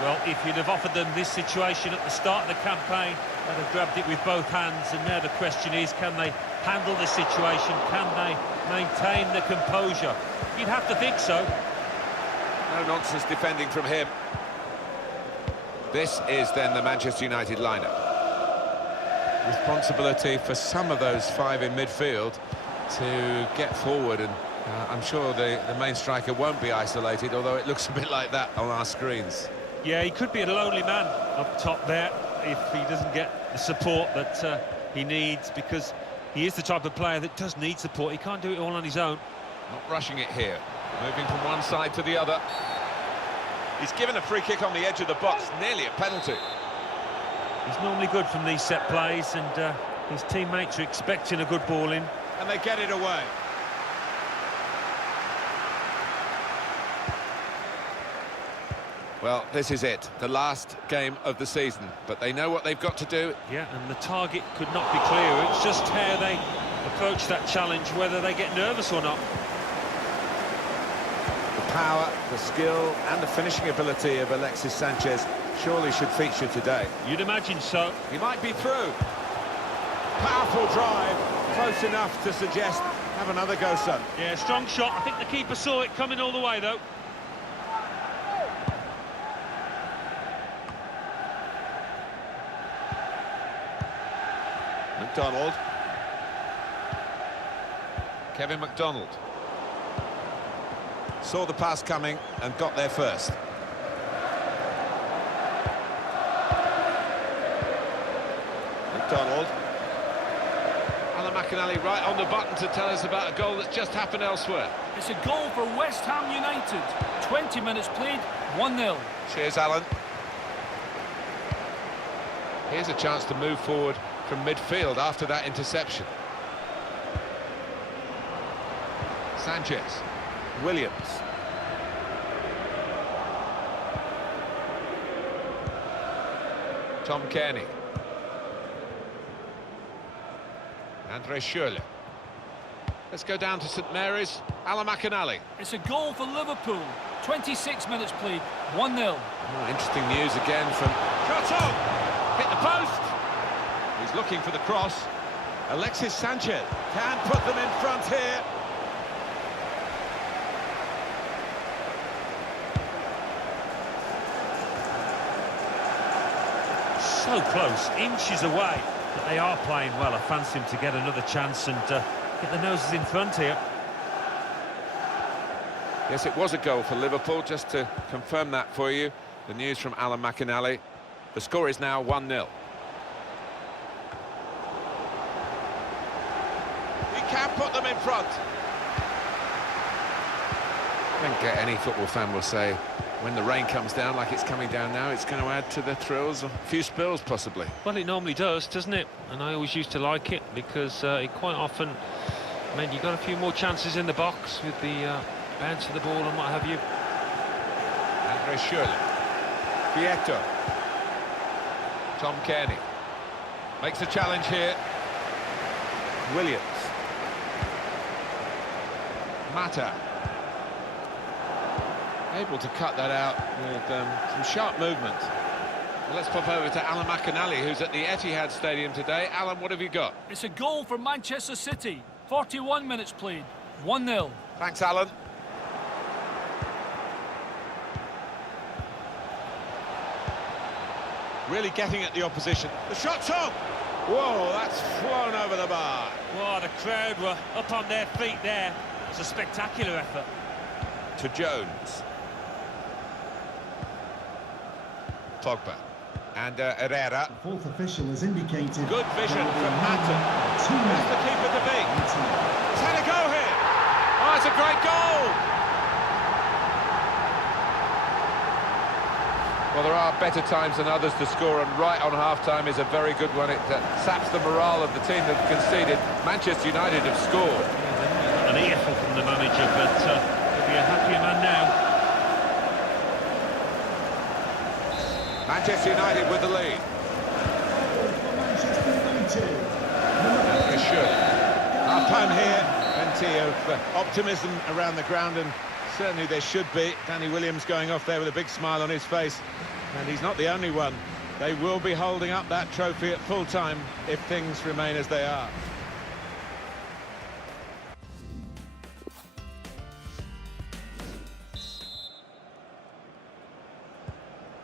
Well, if you'd have offered them this situation at the start of the campaign, they'd have grabbed it with both hands, and now the question is, can they handle the situation? Can they maintain the composure? You'd have to think so. No nonsense defending from him. This is then the Manchester United lineup. Responsibility for some of those five in midfield to get forward, and I'm sure the main striker won't be isolated, although it looks a bit like that on our screens. Yeah, he could be a lonely man up top there if he doesn't get the support that he needs, because he is the type of player that does need support. He can't do it all on his own. Not rushing it here, moving from one side to the other. He's given a free kick on the edge of the box, nearly a penalty. He's normally good from these set plays, and his teammates are expecting a good ball in. And they get it away. Well, this is it, the last game of the season, but they know what they've got to do. Yeah, and the target could not be clearer. It's just how they approach that challenge, whether they get nervous or not. The power, the skill and the finishing ability of Alexis Sanchez surely should feature today. You'd imagine so. He might be through. Powerful drive, close enough to suggest, have another go, son. Yeah, strong shot. I think the keeper saw it coming all the way, though. McDonald. Kevin McDonald. Saw the pass coming and got there first. McDonald. Alan McInally right on the button to tell us about a goal that's just happened elsewhere. It's a goal for West Ham United. 20 minutes played, 1-0. Cheers, Alan. Here's a chance to move forward from midfield after that interception. Sanchez. Williams. Tom Kearney. Andre Schürrle. Let's go down to St Mary's. Alan McInally. It's a goal for Liverpool. 26 minutes played, 1-0. Oh, interesting news again from... Shot on! Hit the post! He's looking for the cross. Alexis Sanchez can put them in front here. So close, inches away. But they are playing well. I fancy him to get another chance and get the noses in front here. Yes, it was a goal for Liverpool, just to confirm that for you. The news from Alan McInally. The score is now 1-0. He can put them in front. I think any football fan will say, when the rain comes down like it's coming down now, it's going to add to the thrills, a few spills possibly. Well, it normally does, doesn't it? And I always used to like it because it quite often meant you got a few more chances in the box with the bounce of the ball and what have you. Andre Schürrle. Vieto. Tom Kearney. Makes a challenge here. Williams. Mata. Able to cut that out with some sharp movement. Well, let's pop over to Alan McInally, who's at the Etihad Stadium today. Alan, what have you got? It's a goal for Manchester City. 41 minutes played, 1-0. Thanks, Alan. Really getting at the opposition. The shot's on! Whoa, that's flown over the bar. Well, the crowd were up on their feet there. It was a spectacular effort. To Jones. Pogba. And Herrera. The fourth official has indicated... Good vision from Hatton. That's the keeper to beat. He's had a go here. Oh, it's a great goal! Well, there are better times than others to score, and right on half-time is a very good one. It saps the morale of the team that conceded. Manchester United have scored. An earful from the manager, but he'll be a happier man now. Manchester United with the lead. plenty of optimism around the ground, and certainly there should be. Danny Williams going off there with a big smile on his face, and he's not the only one. They will be holding up that trophy at full time if things remain as they are.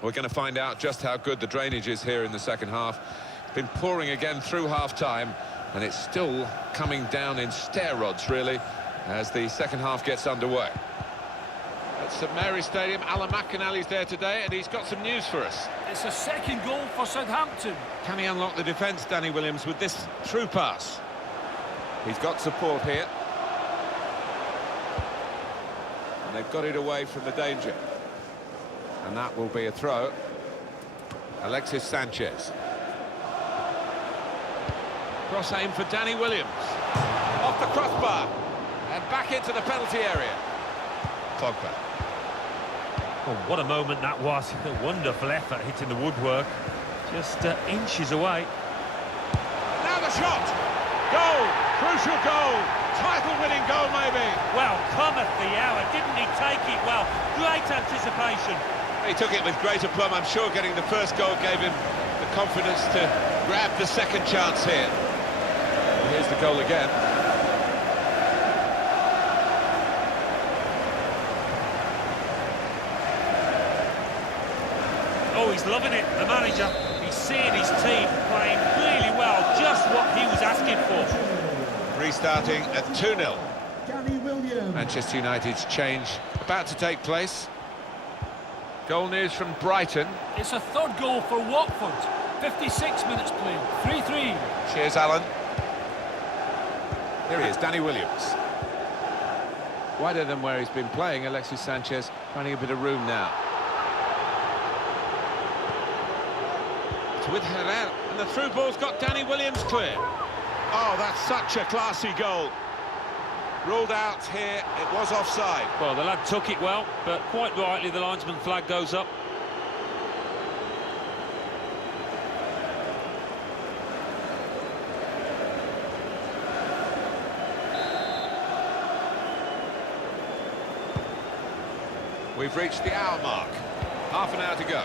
We're going to find out just how good the drainage is here in the second half. It's been pouring again through half-time, and it's still coming down in stair rods, really, as the second half gets underway. At St Mary's Stadium, Alan McInally's there today, and he's got some news for us. It's a second goal for Southampton. Can he unlock the defence, Danny Williams, with this through pass? He's got support here. And they've got it away from the danger. And that will be a throw. Alexis Sanchez. Cross aim for Danny Williams. Off the crossbar. And back into the penalty area. Pogba. Oh, what a moment that was. A wonderful effort hitting the woodwork. Just inches away. Now the shot. Goal. Crucial goal. Title-winning goal, maybe. Well, cometh the hour. Didn't he take it well? Great anticipation. He took it with great aplomb. I'm sure getting the first goal gave him the confidence to grab the second chance here. And here's the goal again. Oh, he's loving it, the manager. He's seeing his team playing really well, just what he was asking for. Restarting at 2-0. Danny Williams. Manchester United's change about to take place. Goal news from Brighton. It's a third goal for Watford. 56 minutes played. 3-3. Cheers, Alan. Here he is, Danny Williams. Wider than where he's been playing, Alexis Sanchez finding a bit of room now. It's with Herrera, and the through ball's got Danny Williams clear. Oh, that's such a classy goal. Ruled out here, it was offside. Well, the lad took it well, but quite rightly the linesman flag goes up. We've reached the hour mark. Half an hour to go.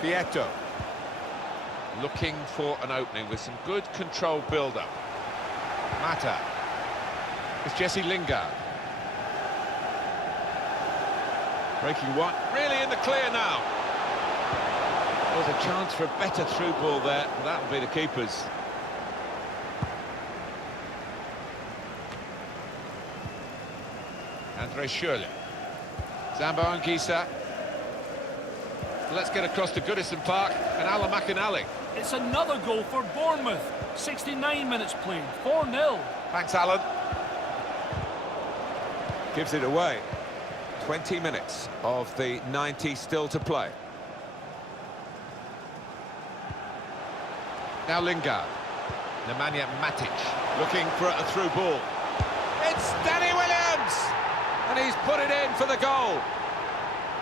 Vieto. Looking for an opening with some good controlled build-up. Mata. It's Jesse Lingard. Breaking one. Really in the clear now. There's a chance for a better through ball there. That'll be the keeper's. Andre Schürrle. Zambo Anguissa. Let's get across to Goodison Park and Alan McInally. It's another goal for Bournemouth. 69 minutes played. 4-0. Thanks, Alan. Gives it away. 20 minutes of the 90 still to play. Now Lingard. Nemanja Matic looking for a through ball. It's Danny Williams! And he's put it in for the goal.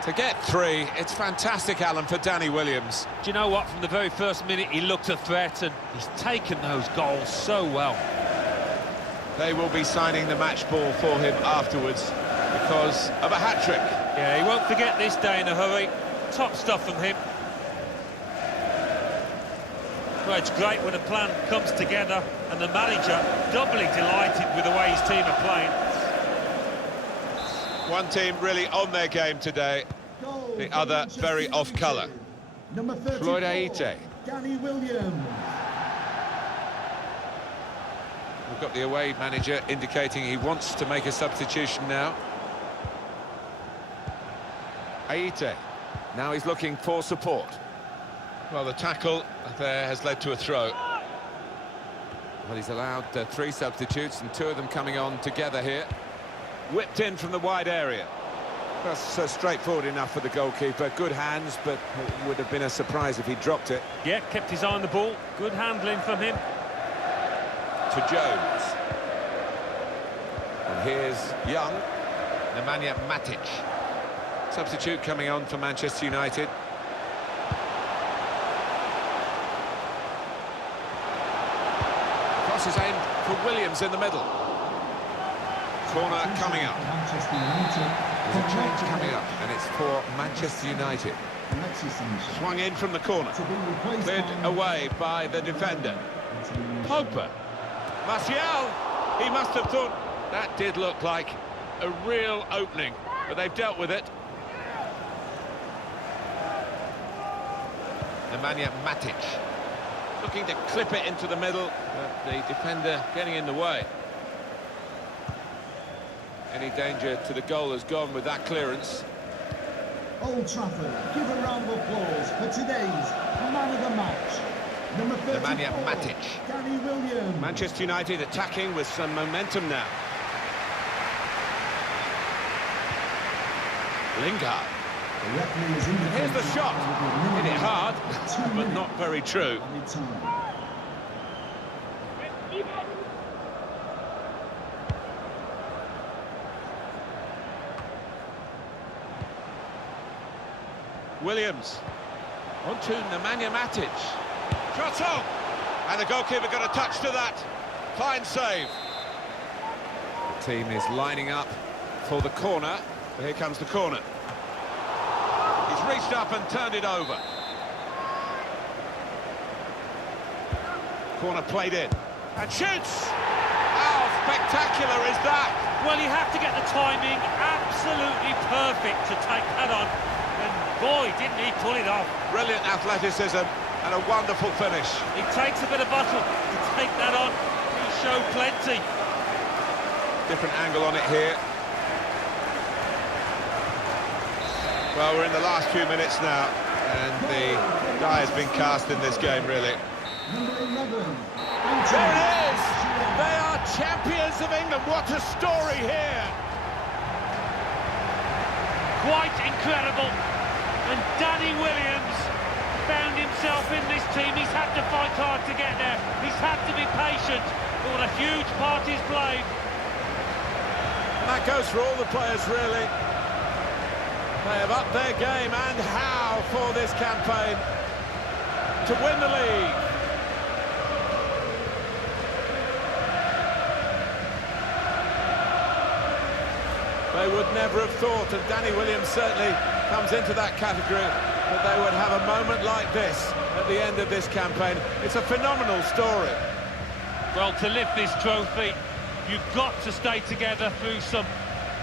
To get three, it's fantastic, Alan, for Danny Williams. Do you know what? From the very first minute, he looked a threat, and he's taken those goals so well. They will be signing the match ball for him afterwards because of a hat-trick. Yeah, he won't forget this day in a hurry. Top stuff from him. Well, it's great when a plan comes together, and the manager doubly delighted with the way his team are playing. One team really on their game today, the other very off-colour. Number 34, Floyd Aite. Danny Williams. We've got the away manager indicating he wants to make a substitution now. Aite. Now he's looking for support. Well, the tackle there has led to a throw. Well, he's allowed three substitutes, and two of them coming on together here. Whipped in from the wide area. That's straightforward enough for the goalkeeper. Good hands, but it would have been a surprise if he dropped it. Yeah, kept his eye on the ball. Good handling from him. To Jones. And here's Young. Nemanja Matic. Substitute coming on for Manchester United. cross is aimed for Williams in the middle. Corner coming up. Manchester United. There's a change coming up, and it's for Manchester United. Alexis Sanchez. Swung in from the corner. To be replaced Cleared by away by the defender. Pogba. Martial. He must have thought That did look like a real opening, but they've dealt with it. Nemanja Matic. looking to clip it into the middle, but the defender getting in the way. Any danger to the goal has gone with that clearance. Old Trafford, give a round of applause for today's man of the match. Number 34, Nemanja Matic. Danny Williams. Manchester United attacking with some momentum now. Lingard. The referee is indicating Here's the shot. Hit it hard, 2 but not very true. minutes added time. Williams. On to Nemanja Matic. Shot on! And the goalkeeper got a touch to that. Fine save. The team is lining up for the corner. Here comes the corner. He's reached up and turned it over. Corner played in. And shoots! How spectacular is that? Well, you have to get the timing absolutely perfect to take that on. And boy, didn't he pull it off. Brilliant athleticism and a wonderful finish. It takes a bit of muscle to take that on. He showed plenty. Different angle on it here. Well, we're in the last few minutes now, and the die has been cast in this game, really. Number 11, There it is! They are champions of England. What a story here! Quite incredible. And Danny Williams found himself in this team. He's had to fight hard to get there. He's had to be patient. But what a huge part he's played. And that goes for all the players, really. They have upped their game, and how for this campaign to win the league. They would never have thought, and Danny Williams certainly comes into that category, that they would have a moment like this at the end of this campaign. It's a phenomenal story. Well, to lift this trophy, you've got to stay together through some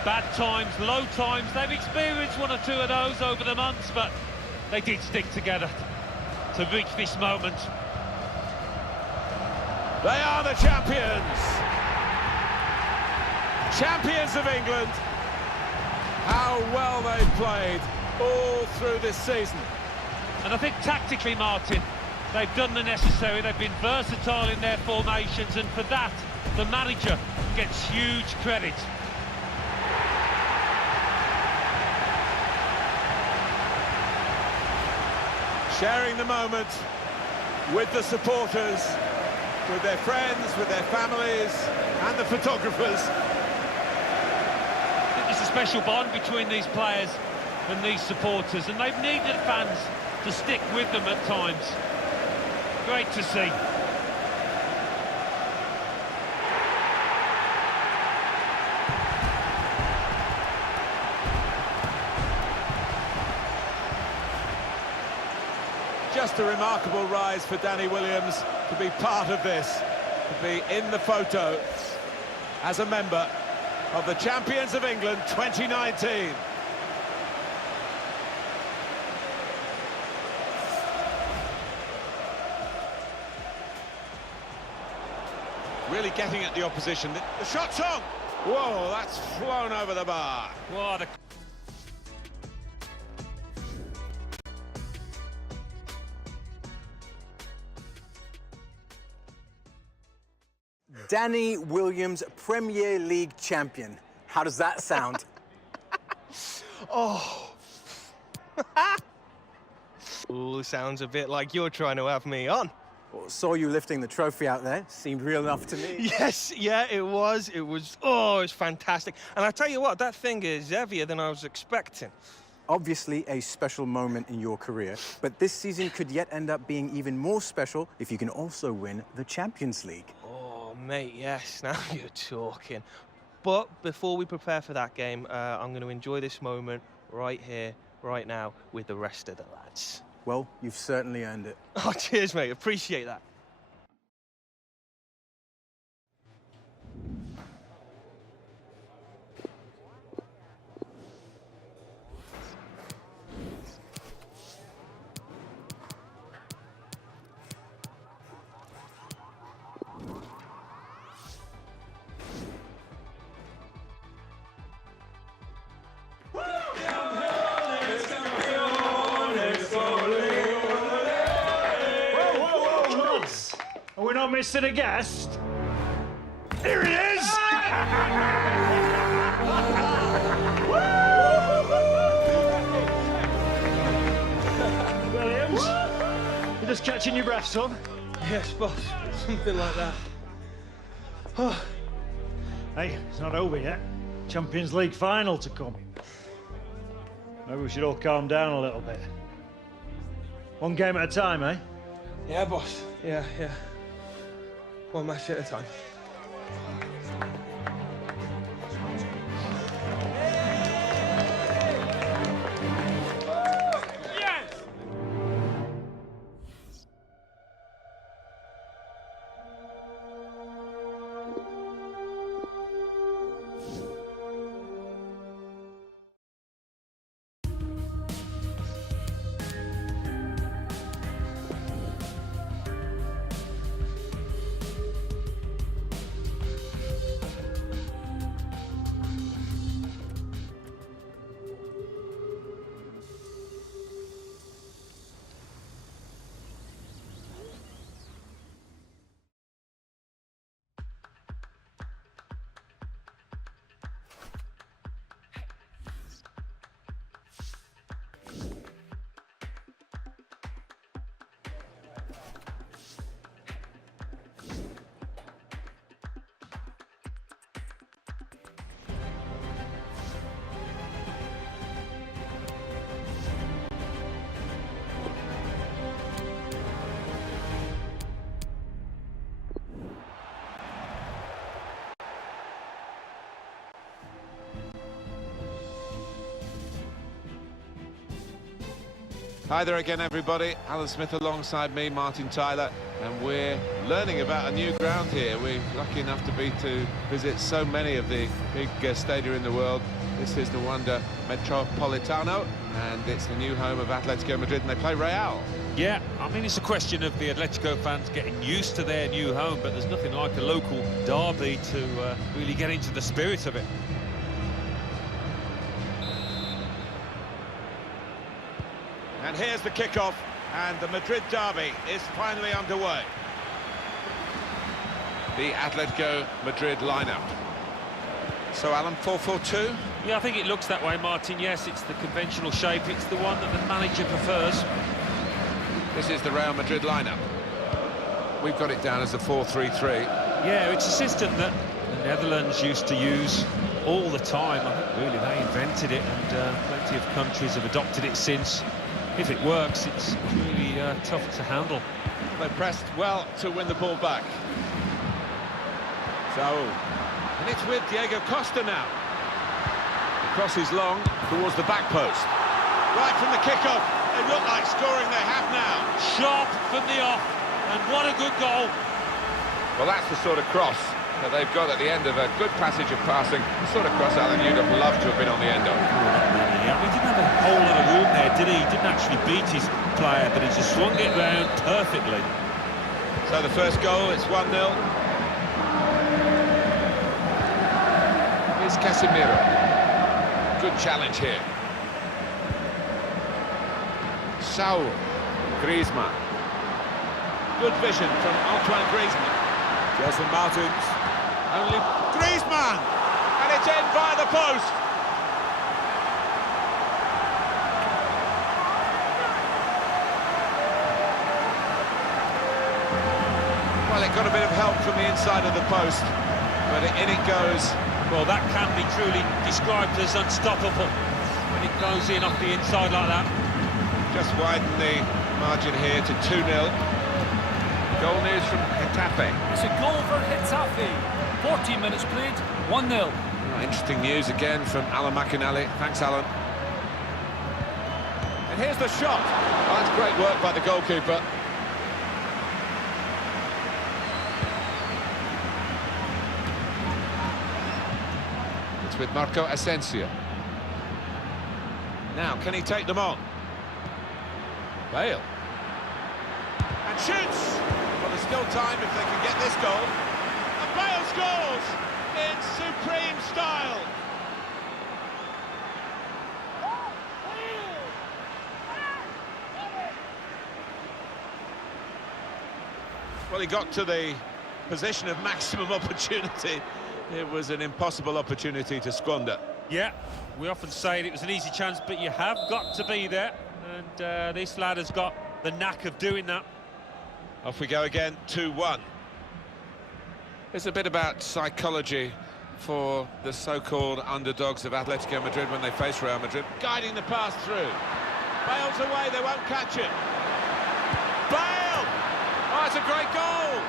bad times, low times. They've experienced one or two of those over the months, but they did stick together to reach this moment. They are the champions! Champions of England! How well they've played all through this season. And I think tactically, Martin, they've done the necessary. They've been versatile in their formations, and for that, the manager gets huge credit. Sharing the moment with the supporters, with their friends, with their families, and the photographers. There's a special bond between these players and these supporters, and they've needed fans to stick with them at times. Great to see. Just a remarkable rise for Danny Williams to be part of this, to be in the photo as a member of the Champions of England 2019. Really getting at the opposition. The shot's on! Whoa, that's flown over the bar. What a... Danny Williams, Premier League champion. How does that sound? Oh. Ooh, sounds a bit like you're trying to have me on. Well, saw you lifting the trophy out there. Seemed real enough to me. Yes, yeah, it was. It was fantastic. And I tell you what, that thing is heavier than I was expecting. Obviously a special moment in your career, but this season could yet end up being even more special if you can also win the Champions League. Oh, mate, yes, now you're talking. But before we prepare for that game, I'm going to enjoy this moment right here, right now, with the rest of the lads. Well, you've certainly earned it. Oh, cheers, mate. Appreciate that. Are we not missing a guest? Here he is! Williams, you're just catching your breath, son? Yes, boss. Something like that. Oh. Hey, it's not over yet. Champions League final to come. Maybe we should all calm down a little bit. One game at a time, eh? Yeah, boss. Yeah. One match at a time. Hi there again, everybody. Alan Smith alongside me, Martin Tyler, and we're learning about a new ground here. We're lucky enough to visit so many of the big stadia in the world. This is the Wanda Metropolitano, and it's the new home of Atletico Madrid, and they play Real. Yeah, I mean, it's a question of the Atletico fans getting used to their new home, but there's nothing like a local derby to really get into the spirit of it. And here's the kickoff, and the Madrid derby is finally underway. The Atletico Madrid lineup. So, Alan, 4-4-2? Yeah, I think it looks that way, Martin. Yes, it's the conventional shape. It's the one that the manager prefers. This is the Real Madrid lineup. We've got it down as a 4-3-3. Yeah, it's a system that the Netherlands used to use all the time. I think really they invented it, and plenty of countries have adopted it since. If it works, it's really tough to handle. They pressed well to win the ball back. So, and it's with Diego Costa now. The cross is long towards the back post. Right from the kickoff, they look like scoring. They have now. Sharp from the off, and what a good goal. Well, that's the sort of cross that they've got at the end of a good passage of passing. The sort of cross, Alan, you'd have loved to have been on the end of. He didn't have a whole lot of room there, did he? He didn't actually beat his player, but he just swung it round perfectly. So the first goal, it's 1-0. Here's Casemiro. Good challenge here. Saul. Griezmann. Good vision from Antoine Griezmann. Gelson Martins. Only Griezmann! And it's in via the post. Well, it got a bit of help from the inside of the post, but in it goes. Well, that can be truly described as unstoppable when it goes in off the inside like that. Just widen the margin here to 2-0. Goal news from Getafe. It's a goal for Getafe. 14 minutes played, 1-0. Interesting news again from Alan McInally. Thanks, Alan. And here's the shot. Oh, that's great work by the goalkeeper. It's with Marco Asensio. Now, can he take them on? Bale. And shoots! Well, there's still time if they can get this goal. And Bale scores in supreme style. Well, he got to the position of maximum opportunity. It was an impossible opportunity to squander. Yeah, we often say it was an easy chance, but you have got to be there. And this lad has got the knack of doing that. Off we go again, 2-1. It's a bit about psychology for the so-called underdogs of Atletico Madrid when they face Real Madrid. Guiding the pass through. Bale's away, they won't catch it. Bale! Oh, it's a great goal!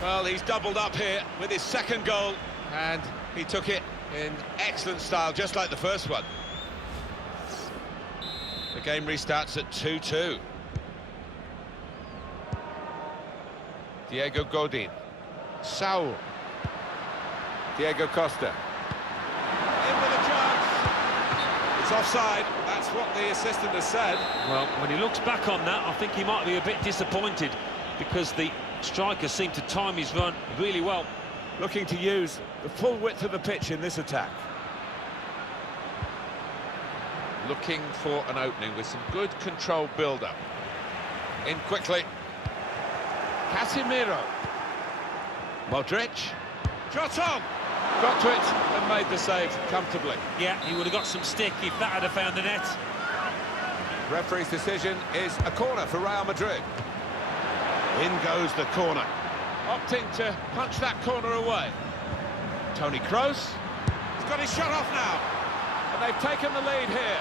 Well, he's doubled up here with his second goal, and he took it in excellent style, just like the first one. The game restarts at 2-2. Diego Godin. Saul. Diego Costa. In with a chance. It's offside. That's what the assistant has said. Well, when he looks back on that, I think he might be a bit disappointed because the striker seemed to time his run really well. Looking to use the full width of the pitch in this attack. Looking for an opening with some good controlled build-up. In quickly. Casemiro. Modric. Shot on! Got to it and made the save comfortably. Yeah, he would have got some stick if that had found the net. Referee's decision is a corner for Real Madrid. In goes the corner. Opting to punch that corner away. Toni Kroos. He's got his shot off now. And they've taken the lead here.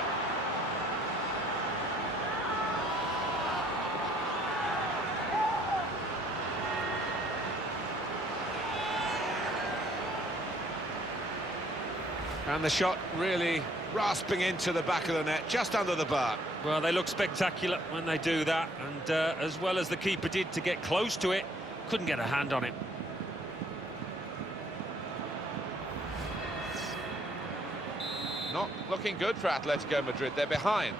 And the shot really rasping into the back of the net, just under the bar. Well, they look spectacular when they do that, and as well as the keeper did to get close to it, couldn't get a hand on it. Not looking good for Atletico Madrid, they're behind.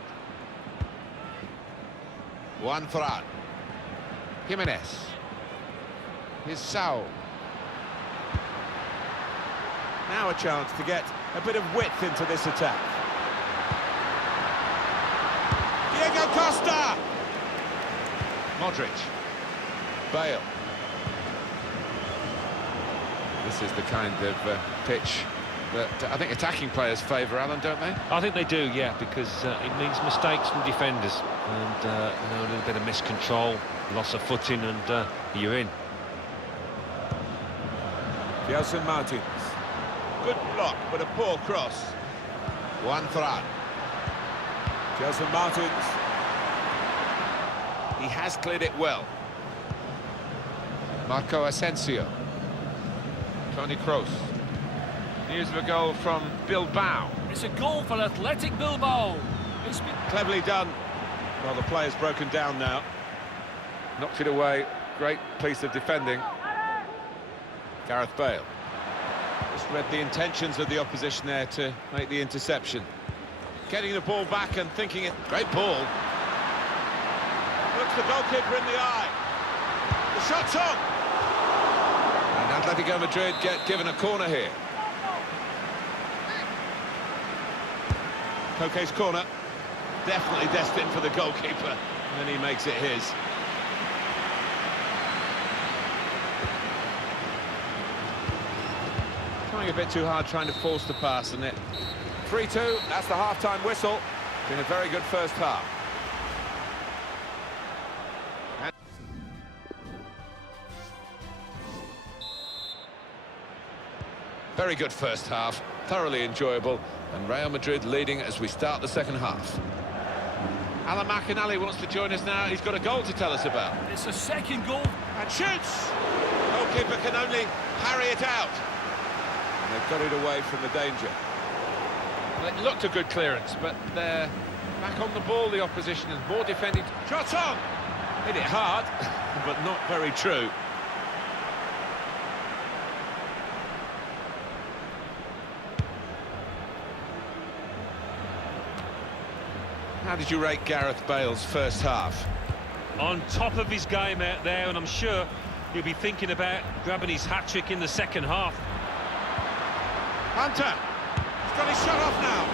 Juan Ferran. Jimenez. Here's Saul. Now a chance to get a bit of width into this attack. Diego Costa! Modric. Bale. This is the kind of pitch that I think attacking players favour, Alan, don't they? I think they do, yeah, because it means mistakes from defenders and you know, a little bit of miscontrol, loss of footing, and you're in. Gelson Martins. Good block, but a poor cross. Juan Ferran. Gelson Martins. He has cleared it well. Marco Asensio. Toni Kroos. News of a goal from Bilbao. It's a goal for Athletic Bilbao. It's been Cleverly done. Well, the player's broken down now. Knocked it away. Great piece of defending. Gareth Bale. Just read the intentions of the opposition there to make the interception. Getting the ball back and thinking it. Great ball. Looks the goalkeeper in the eye. The shot's on. And Atletico Madrid get given a corner here. Koke's corner. Definitely destined for the goalkeeper. And he makes it his. Trying a bit too hard, trying to force the pass, and it 3-2, that's the half-time whistle. Been a very good first half. Very good first half, thoroughly enjoyable, and Real Madrid leading as we start the second half. Alan McInally wants to join us now. He's got a goal to tell us about. It's a second goal. And shoots! Goalkeeper can only parry it out. And they've got it away from the danger. Well, it looked a good clearance, but they're back on the ball, the opposition, and more defending. Shot on! Hit it hard, but not very true. How did you rate Gareth Bale's first half? On top of his game out there, and I'm sure he'll be thinking about grabbing his hat-trick in the second half. Hunter! He's got his shot off now.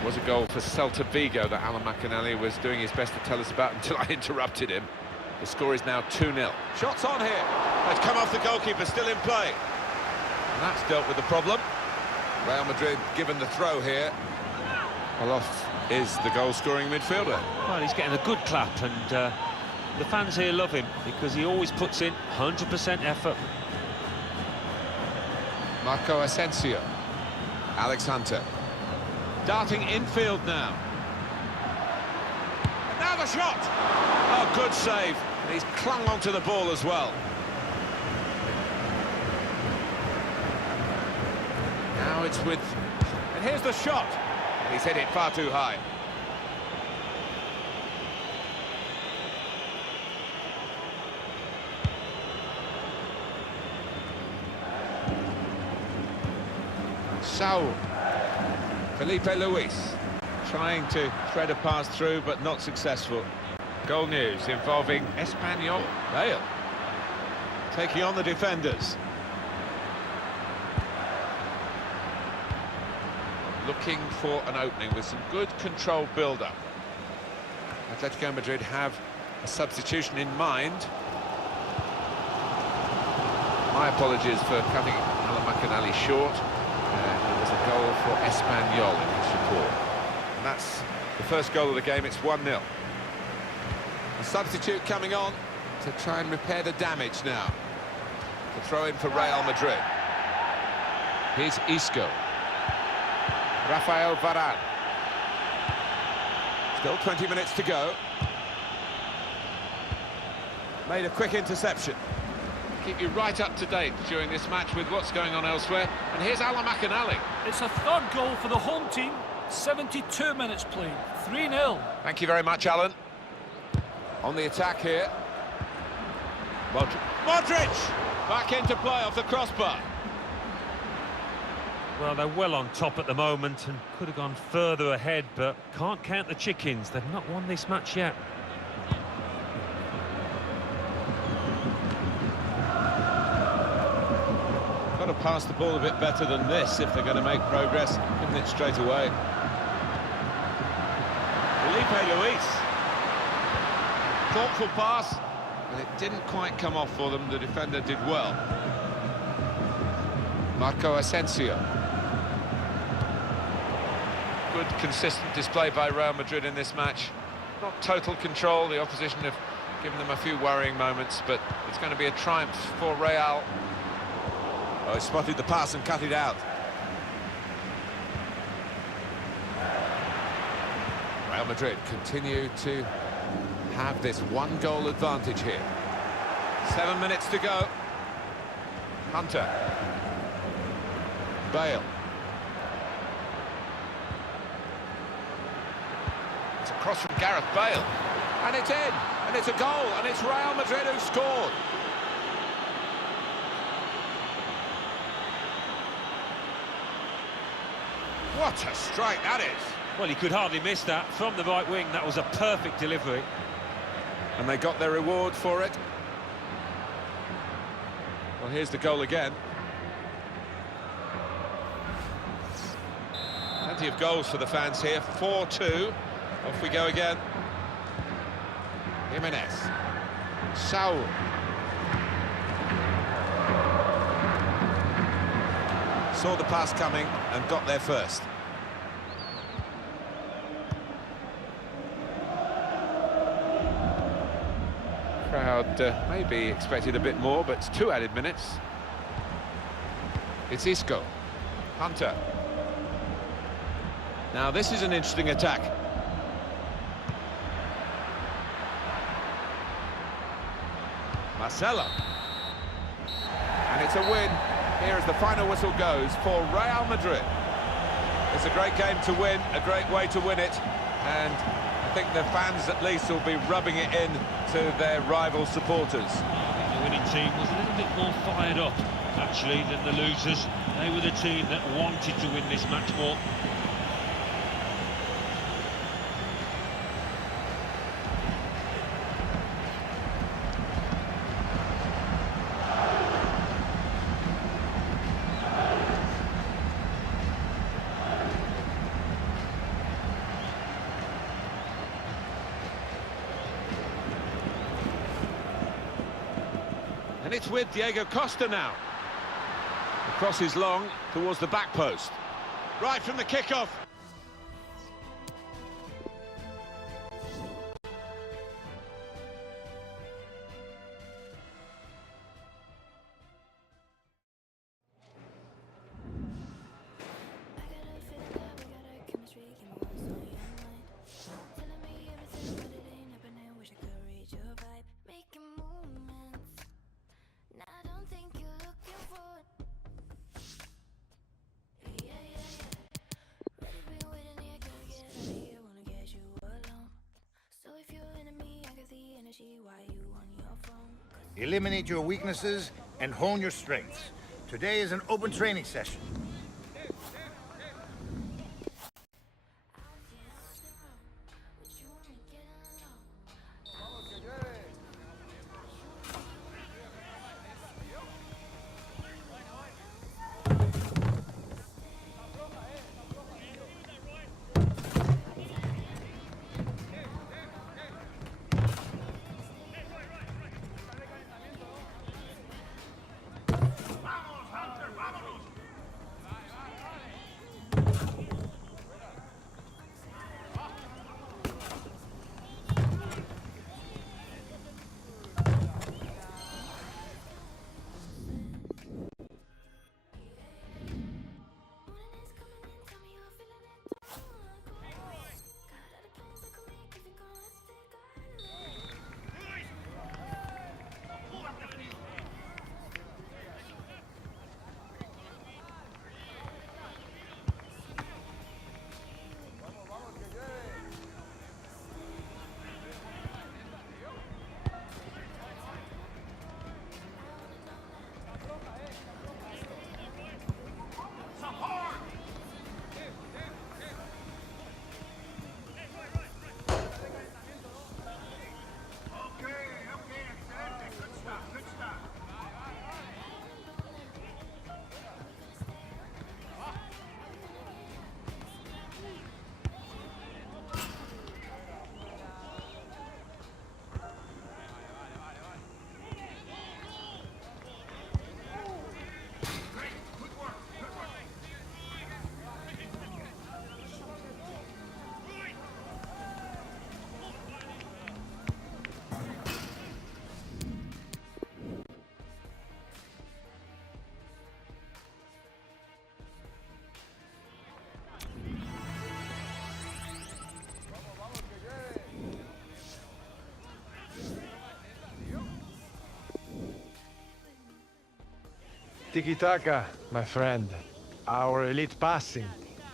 It was a goal for Celta Vigo that Alan McInally was doing his best to tell us about until I interrupted him. The score is now 2-0. Shots on here. It's come off the goalkeeper, still in play. And that's dealt with the problem. Real Madrid given the throw here. Well, off is the goal-scoring midfielder. Well, he's getting a good clap, and the fans here love him because he always puts in 100% effort. Marco Asensio. Alex Hunter. Darting infield now. And now the shot! Oh, good save. And he's clung onto the ball as well. Now it's with... And here's the shot. He's hit it far too high. Saul. Felipe Luis. Trying to thread a pass through, but not successful. Goal news involving Espanyol. Bale. Taking on the defenders. Looking for an opening with some good controlled build-up. Atletico Madrid have a substitution in mind. My apologies for cutting Alan McInally short. It was a goal for Espanyol in his support. And that's the first goal of the game. It's 1-0. A substitute coming on to try and repair the damage now. To throw in for Real Madrid. Here's Isco. Rafael Varane. Still 20 minutes to go. Made a quick interception. Keep you right up to date during this match with what's going on elsewhere. And here's Alan McInally. It's a third goal for the home team. 72 minutes played. 3-0. Thank you very much, Alan. On the attack here. Modric! Back into play off the crossbar. Well, they're well on top at the moment and could have gone further ahead, but can't count the chickens. They've not won this match yet. Got to pass the ball a bit better than this if they're going to make progress, giving it straight away. Felipe Luis. Thoughtful pass, and it didn't quite come off for them. The defender did well. Marco Asensio. Good, consistent display by Real Madrid in this match. Not total control. The opposition have given them a few worrying moments, but it's going to be a triumph for Real. Oh, he spotted the pass and cut it out. Real Madrid continue to have this one-goal advantage here. 7 minutes to go. Hunter. Bale. It's a cross from Gareth Bale. And it's in. And it's a goal. And it's Real Madrid who scored. What a strike that is. Well, he could hardly miss that. From the right wing, that was a perfect delivery. And they got their reward for it. Well, here's the goal again. Plenty of goals for the fans here. 4-2. Off we go again. Jimenez. Saul. Saw the pass coming and got there first. crowd maybe expected a bit more, but it's 2 added minutes. It's Isco. Hunter. Now this is an interesting attack. Marcelo. And it's a win. Here as the final whistle goes for Real Madrid. It's a great game to win, a great way to win it, and I think the fans at least will be rubbing it in to their rival supporters. I think the winning team was a little bit more fired up, actually, than the losers. They were the team that wanted to win this match more. And it's with Diego Costa now. The cross is long towards the back post. Right from the kickoff. Eliminate your weaknesses and hone your strengths. Today is an open training session. Tiki-taka, my friend. Our elite passing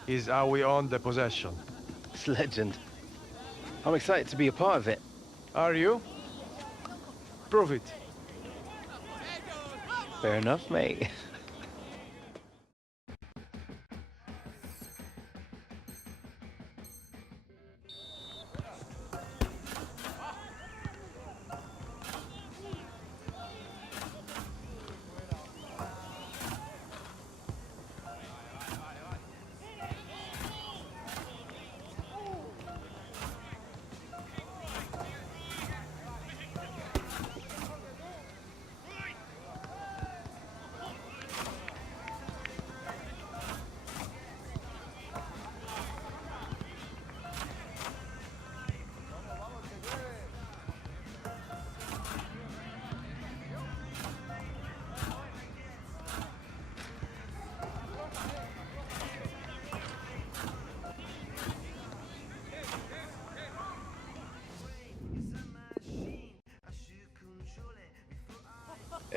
is how we own the possession. It's legend. I'm excited to be a part of it. Are you? Prove it. Fair enough, mate.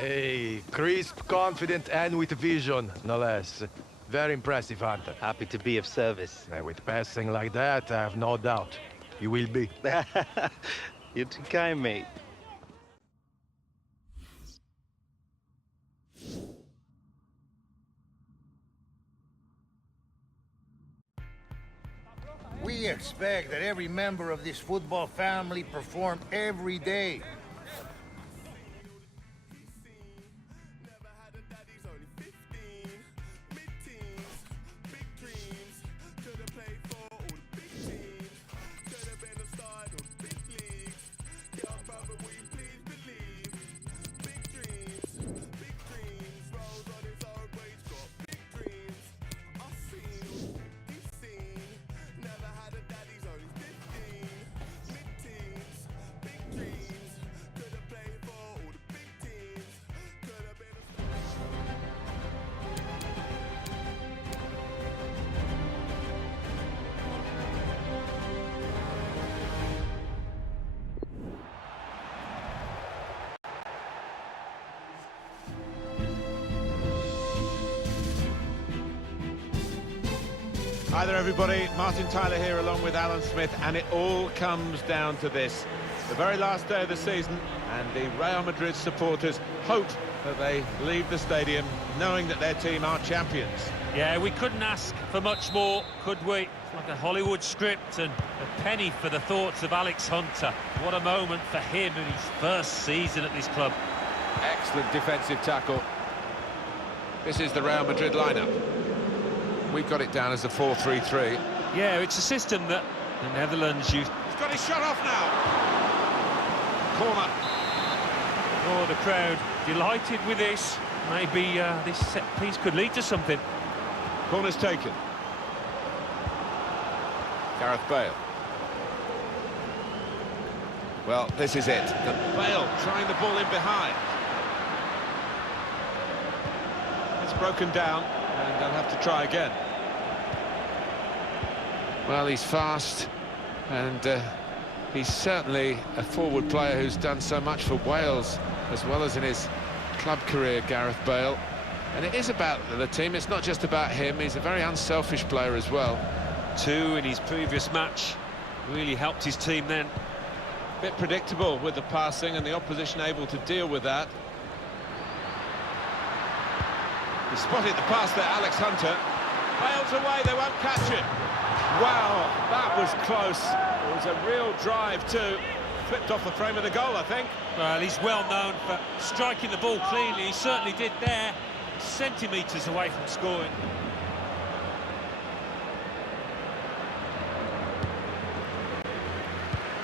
Hey, crisp, confident, and with vision, no less. Very impressive, Hunter. Happy to be of service. With passing like that, I have no doubt you will be. You're too kind, mate. We expect that every member of this football family perform every day. Hi there, everybody. Martin Tyler here along with Alan Smith, and it all comes down to this. The very last day of the season, and the Real Madrid supporters hope that they leave the stadium knowing that their team are champions. Yeah, we couldn't ask for much more, could we? It's like a Hollywood script, and a penny for the thoughts of Alex Hunter. What a moment for him in his first season at this club. Excellent defensive tackle. This is the Real Madrid lineup. We've got it down as a 4-3-3. Yeah, it's a system that the Netherlands use. He's got his shot off now. Corner. Oh, the crowd delighted with this. Maybe this set piece could lead to something. Corner's taken. Gareth Bale. Well, this is it. Bale trying the ball in behind. It's broken down, and they'll have to try again. Well, he's fast, and he's certainly a forward player who's done so much for Wales, as well as in his club career, Gareth Bale. And it is about the team, it's not just about him. He's a very unselfish player as well. 2 in his previous match, really helped his team then. Bit predictable with the passing, and the opposition able to deal with that. He spotted the pass there, Alex Hunter. Bale's away, they won't catch it. Wow, that was close. It was a real drive too. Flipped off the frame of the goal, I think. Well, he's well known for striking the ball cleanly. He certainly did there. Centimetres away from scoring.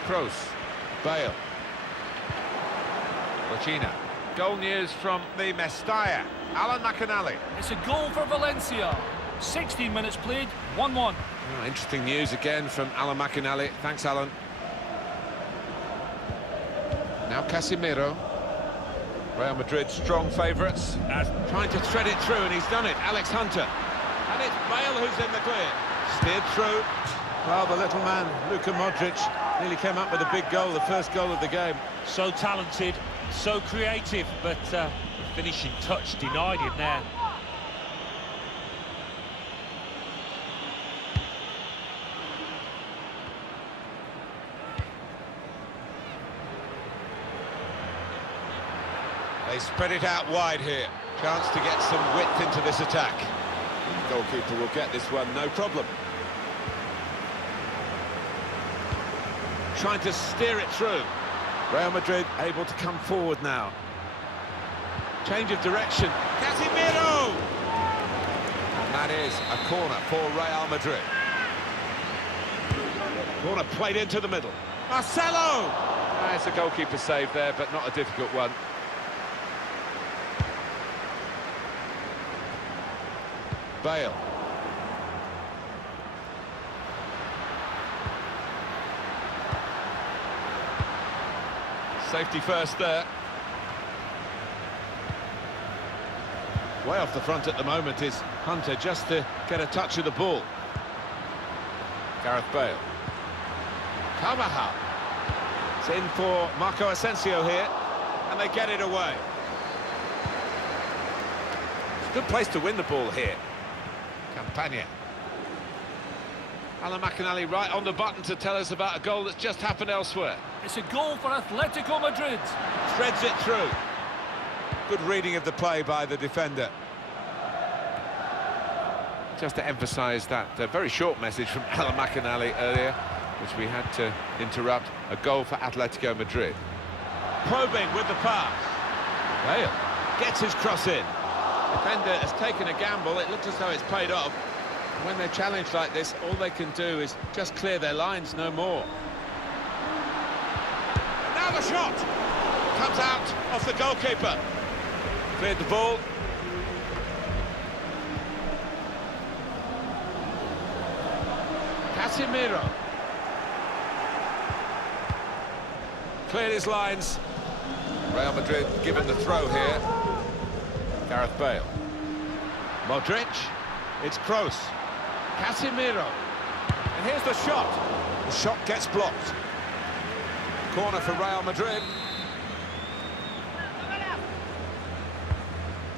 Kroos, Bale, Lachina. Goal news from the Mestalla, Alan McInally. It's a goal for Valencia. 16 minutes played, 1-1. Oh, interesting news again from Alan McInally. Thanks, Alan. Now Casemiro. Real Madrid strong favourites. Trying to thread it through, and he's done it. Alex Hunter. And it's Bale who's in the clear. Steered through. Well, the little man, Luka Modric, nearly came up with a big goal, the first goal of the game. So talented, so creative, but the finishing touch denied him there. They spread it out wide here. Chance to get some width into this attack. The goalkeeper will get this one, no problem. Trying to steer it through. Real Madrid able to come forward now. Change of direction. Casemiro! And that is a corner for Real Madrid. Corner played into the middle. Marcelo! It's a goalkeeper save there, but not a difficult one. Bale. Safety first there. Way off the front at the moment is Hunter, just to get a touch of the ball. Gareth Bale. Carvajal. It's in for Marco Asensio here, and they get it away. It's a good place to win the ball here. Campagna. Alan McInally right on the button to tell us about a goal that's just happened elsewhere. It's a goal for Atletico Madrid. Threads it through. Good reading of the play by the defender. Just to emphasise that very short message from Alan McInally earlier, which we had to interrupt. A goal for Atletico Madrid. Probing with the pass. Bale Gets his cross in. Defender has taken a gamble. It looks as though it's paid off. When they're challenged like this, all they can do is just clear their lines, no more. And now the shot! Comes out off the goalkeeper. Cleared the ball. Casemiro. cleared his lines. Real Madrid given the throw here. Gareth Bale. Modric. It's Kroos. Casemiro. And here's the shot. The shot gets blocked. Corner for Real Madrid.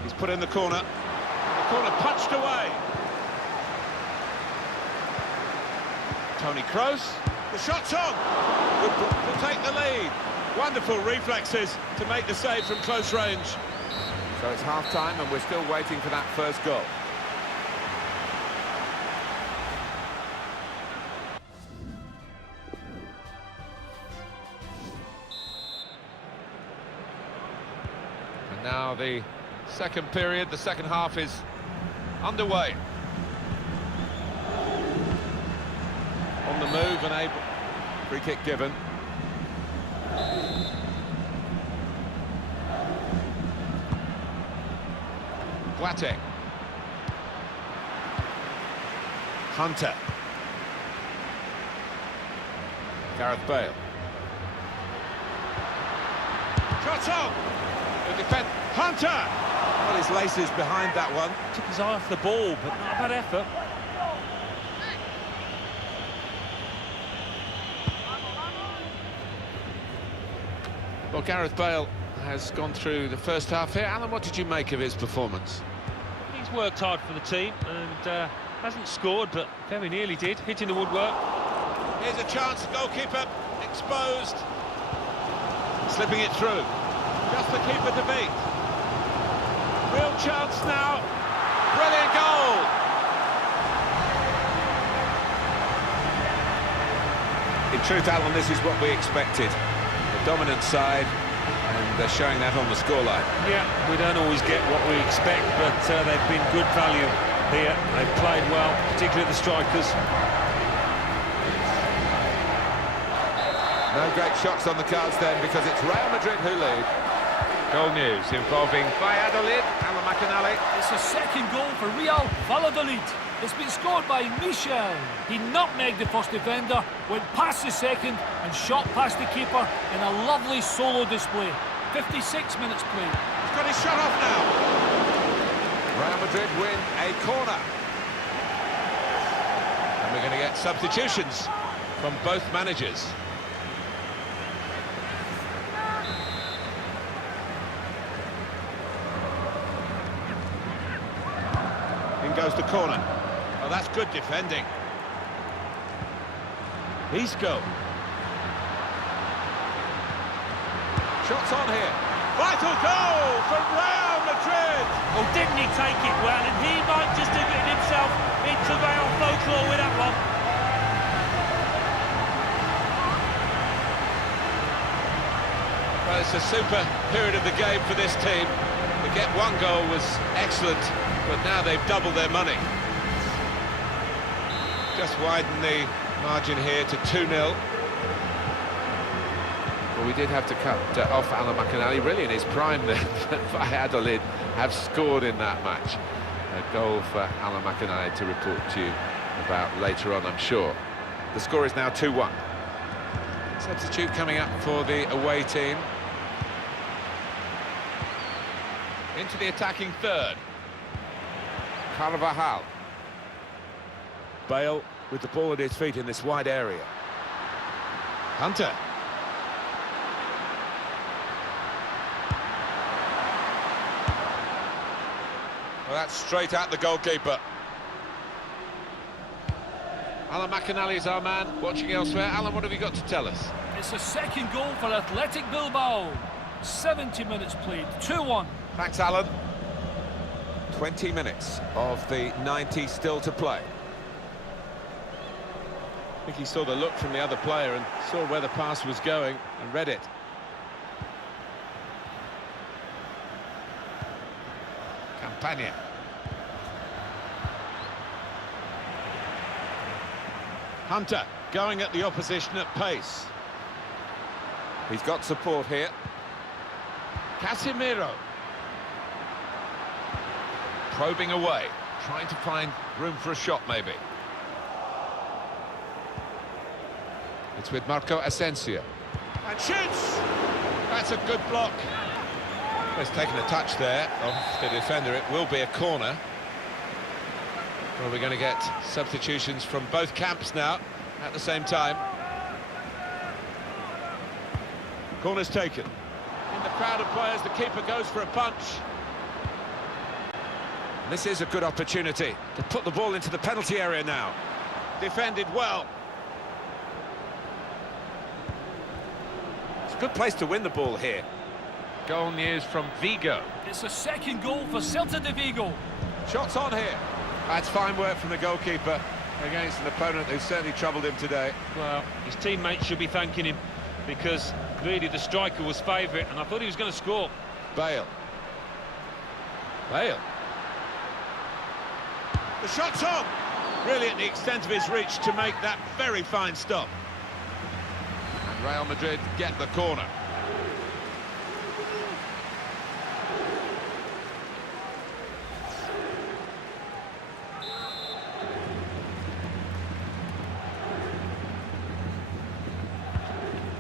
He's put in the corner. And the corner punched away. Toni Kroos. The shot's on. Will take the lead. Wonderful reflexes to make the save from close range. So it's half-time and we're still waiting for that first goal. And now the second period, the second half is underway. On the move and able. Free kick given. Boateng. Hunter. Gareth Bale. Shot on! The defence. Hunter! Well, his laces behind that one. Took his eye off the ball, but not a bad effort. Well, Gareth Bale has gone through the first half here. Alan, what did you make of his performance? He's worked hard for the team and hasn't scored, but very nearly did, hitting the woodwork. Here's a chance, goalkeeper exposed. Slipping it through. Just the keeper to beat. Real chance now. Brilliant goal! In truth, Alan, this is what we expected. The dominant side, and they're showing that on the scoreline. Yeah, we don't always get what we expect, but they've been good value here. They've played well, particularly the strikers. No great shots on the cards then, because it's Real Madrid who lead. Goal news involving Valladolid, Alan McInally. It's a second goal for Real Valladolid. It's been scored by Michel. He nutmegged the first defender, went past the second and shot past the keeper in a lovely solo display. 56 minutes played. He's got his shot off now. Real Madrid win a corner. And we're going to get substitutions from both managers. In goes the corner. Oh, that's good defending. Isco. Shots on here. Vital goal for Real Madrid. Oh, didn't he take it well? And he might just have gotten himself into Real folklore with that one. Well, it's a super period of the game for this team. To get one goal was excellent, but now they've doubled their money. Just widen the margin here to 2-0. Well, we did have to cut off Alan McInally, really in his prime there. Valladolid have scored in that match. A goal for Alan McInally to report to you about later on, I'm sure. The score is now 2-1. Substitute coming up for the away team. Into the attacking third. Carvajal. Bale with the ball at his feet in this wide area. Hunter. Well, that's straight at the goalkeeper. Alan McInally is our man, watching elsewhere. Alan, what have you got to tell us? It's the second goal for Athletic Bilbao. 70 minutes played, 2-1. Thanks, Alan. 20 minutes of the 90 still to play. I think he saw the look from the other player and saw where the pass was going and read it. Campagna. Hunter going at the opposition at pace. He's got support here. Casemiro. Probing away, trying to find room for a shot, maybe. It's with Marco Asensio. And shoots! That's a good block. Well, he's taken a touch there of the defender. It will be a corner. Well, we're going to get substitutions from both camps now at the same time. Corner's taken. In the crowd of players, the keeper goes for a punch. This is a good opportunity to put the ball into the penalty area now. Defended well. It's a good place to win the ball here. Goal news from Vigo. It's the second goal for Celta de Vigo. Shots on here. That's fine work from the goalkeeper against an opponent who certainly troubled him today. Well, his teammates should be thanking him because really the striker was favourite and I thought he was going to score. Bale. Bale. The shot's on! Really at the extent of his reach to make that very fine stop. And Real Madrid get the corner.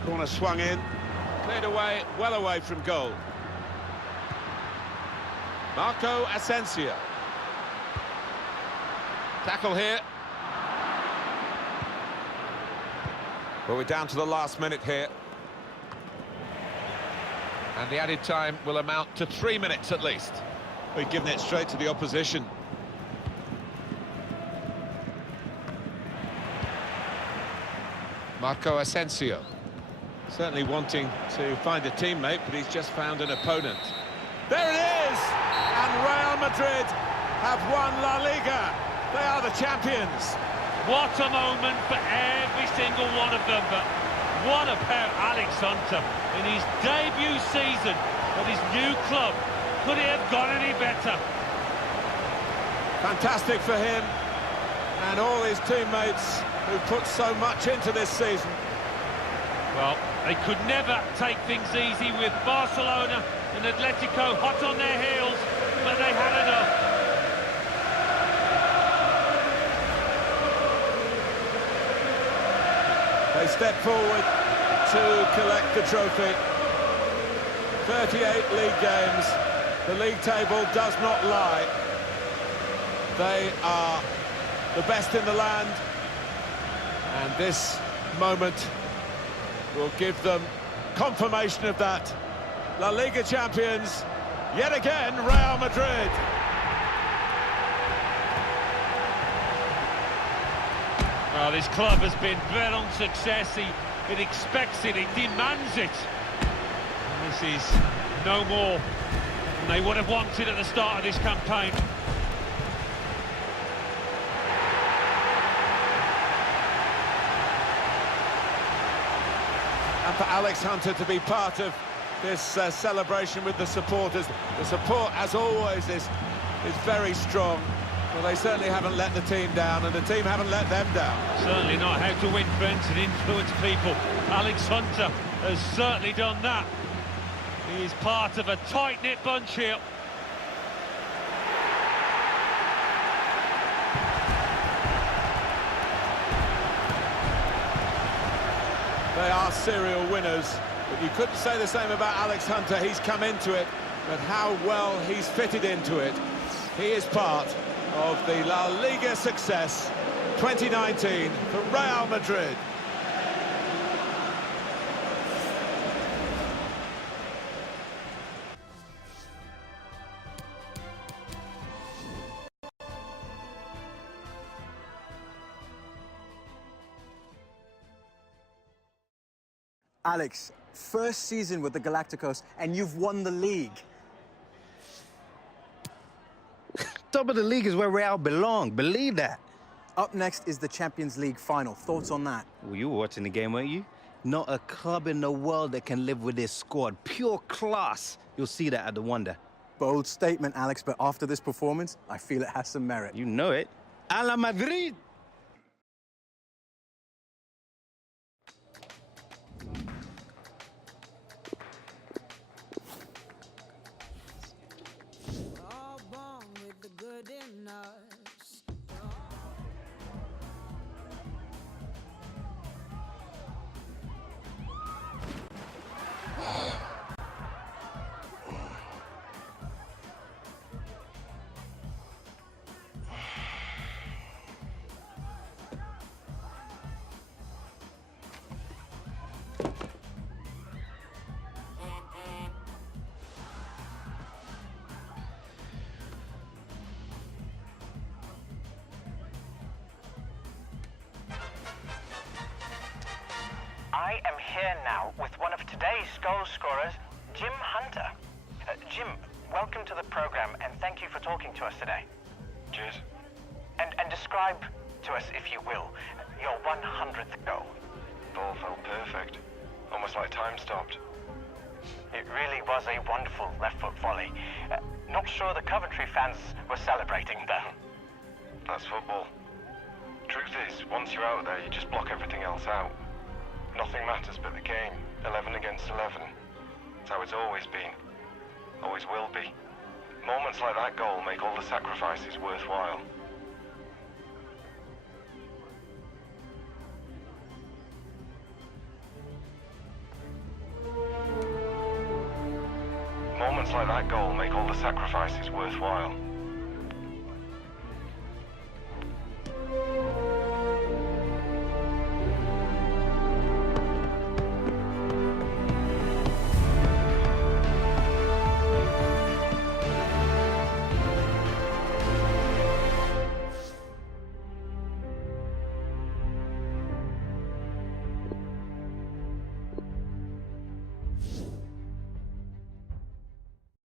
Corner swung in, cleared away, well away from goal. Marco Asensio. Tackle here. Well, we're down to the last minute here. And the added time will amount to 3 minutes at least. We've given it straight to the opposition. Marco Asensio. Certainly wanting to find a teammate, but he's just found an opponent. There it is! And Real Madrid have won La Liga. They are the champions. What a moment for every single one of them, but what about Alex Hunter in his debut season at his new club? Could it have gone any better? Fantastic for him and all his teammates who put so much into this season. Well, they could never take things easy with Barcelona and Atletico hot on their heels, but they had enough. They step forward to collect the trophy. 38 league games. The league table does not lie. They are the best in the land. And this moment will give them confirmation of that. La Liga champions, yet again, Real Madrid. Well, this club has been bred on success. It expects it, it demands it. And this is no more than they would have wanted at the start of this campaign. And for Alex Hunter to be part of this celebration with the supporters. The support, as always, is very strong. Well, they certainly haven't let the team down, and the team haven't let them down. Certainly not how to win friends and influence people. Alex Hunter has certainly done that. He's part of a tight-knit bunch here. They are serial winners, but you couldn't say the same about Alex Hunter. He's come into it, but how well he's fitted into it. He is part of the La Liga success 2019 for Real Madrid. Alex, first season with the Galacticos, and you've won the league. Top of the league is where Real belong. Believe that. Up next is the Champions League final. Thoughts on that? Well, you were watching the game, weren't you? Not a club in the world that can live with this squad. Pure class. You'll see that at the Wonder. Bold statement, Alex, but after this performance, I feel it has some merit. You know it. A la Madrid! All born with the good in us. I am here now with one of today's goal scorers, Jim Hunter. Jim, welcome to the program and thank you for talking to us today. Cheers. And describe to us, if you will, your 100th goal. Ball felt perfect. Almost like time stopped. It really was a wonderful left-foot volley. Not sure the Coventry fans were celebrating, though. That's football. Truth is, once you're out there, you just block everything else out. Nothing matters but the game. 11 against 11. It's how it's always been. Always will be. Moments like that goal make all the sacrifices worthwhile. Moments like that goal make all the sacrifices worthwhile.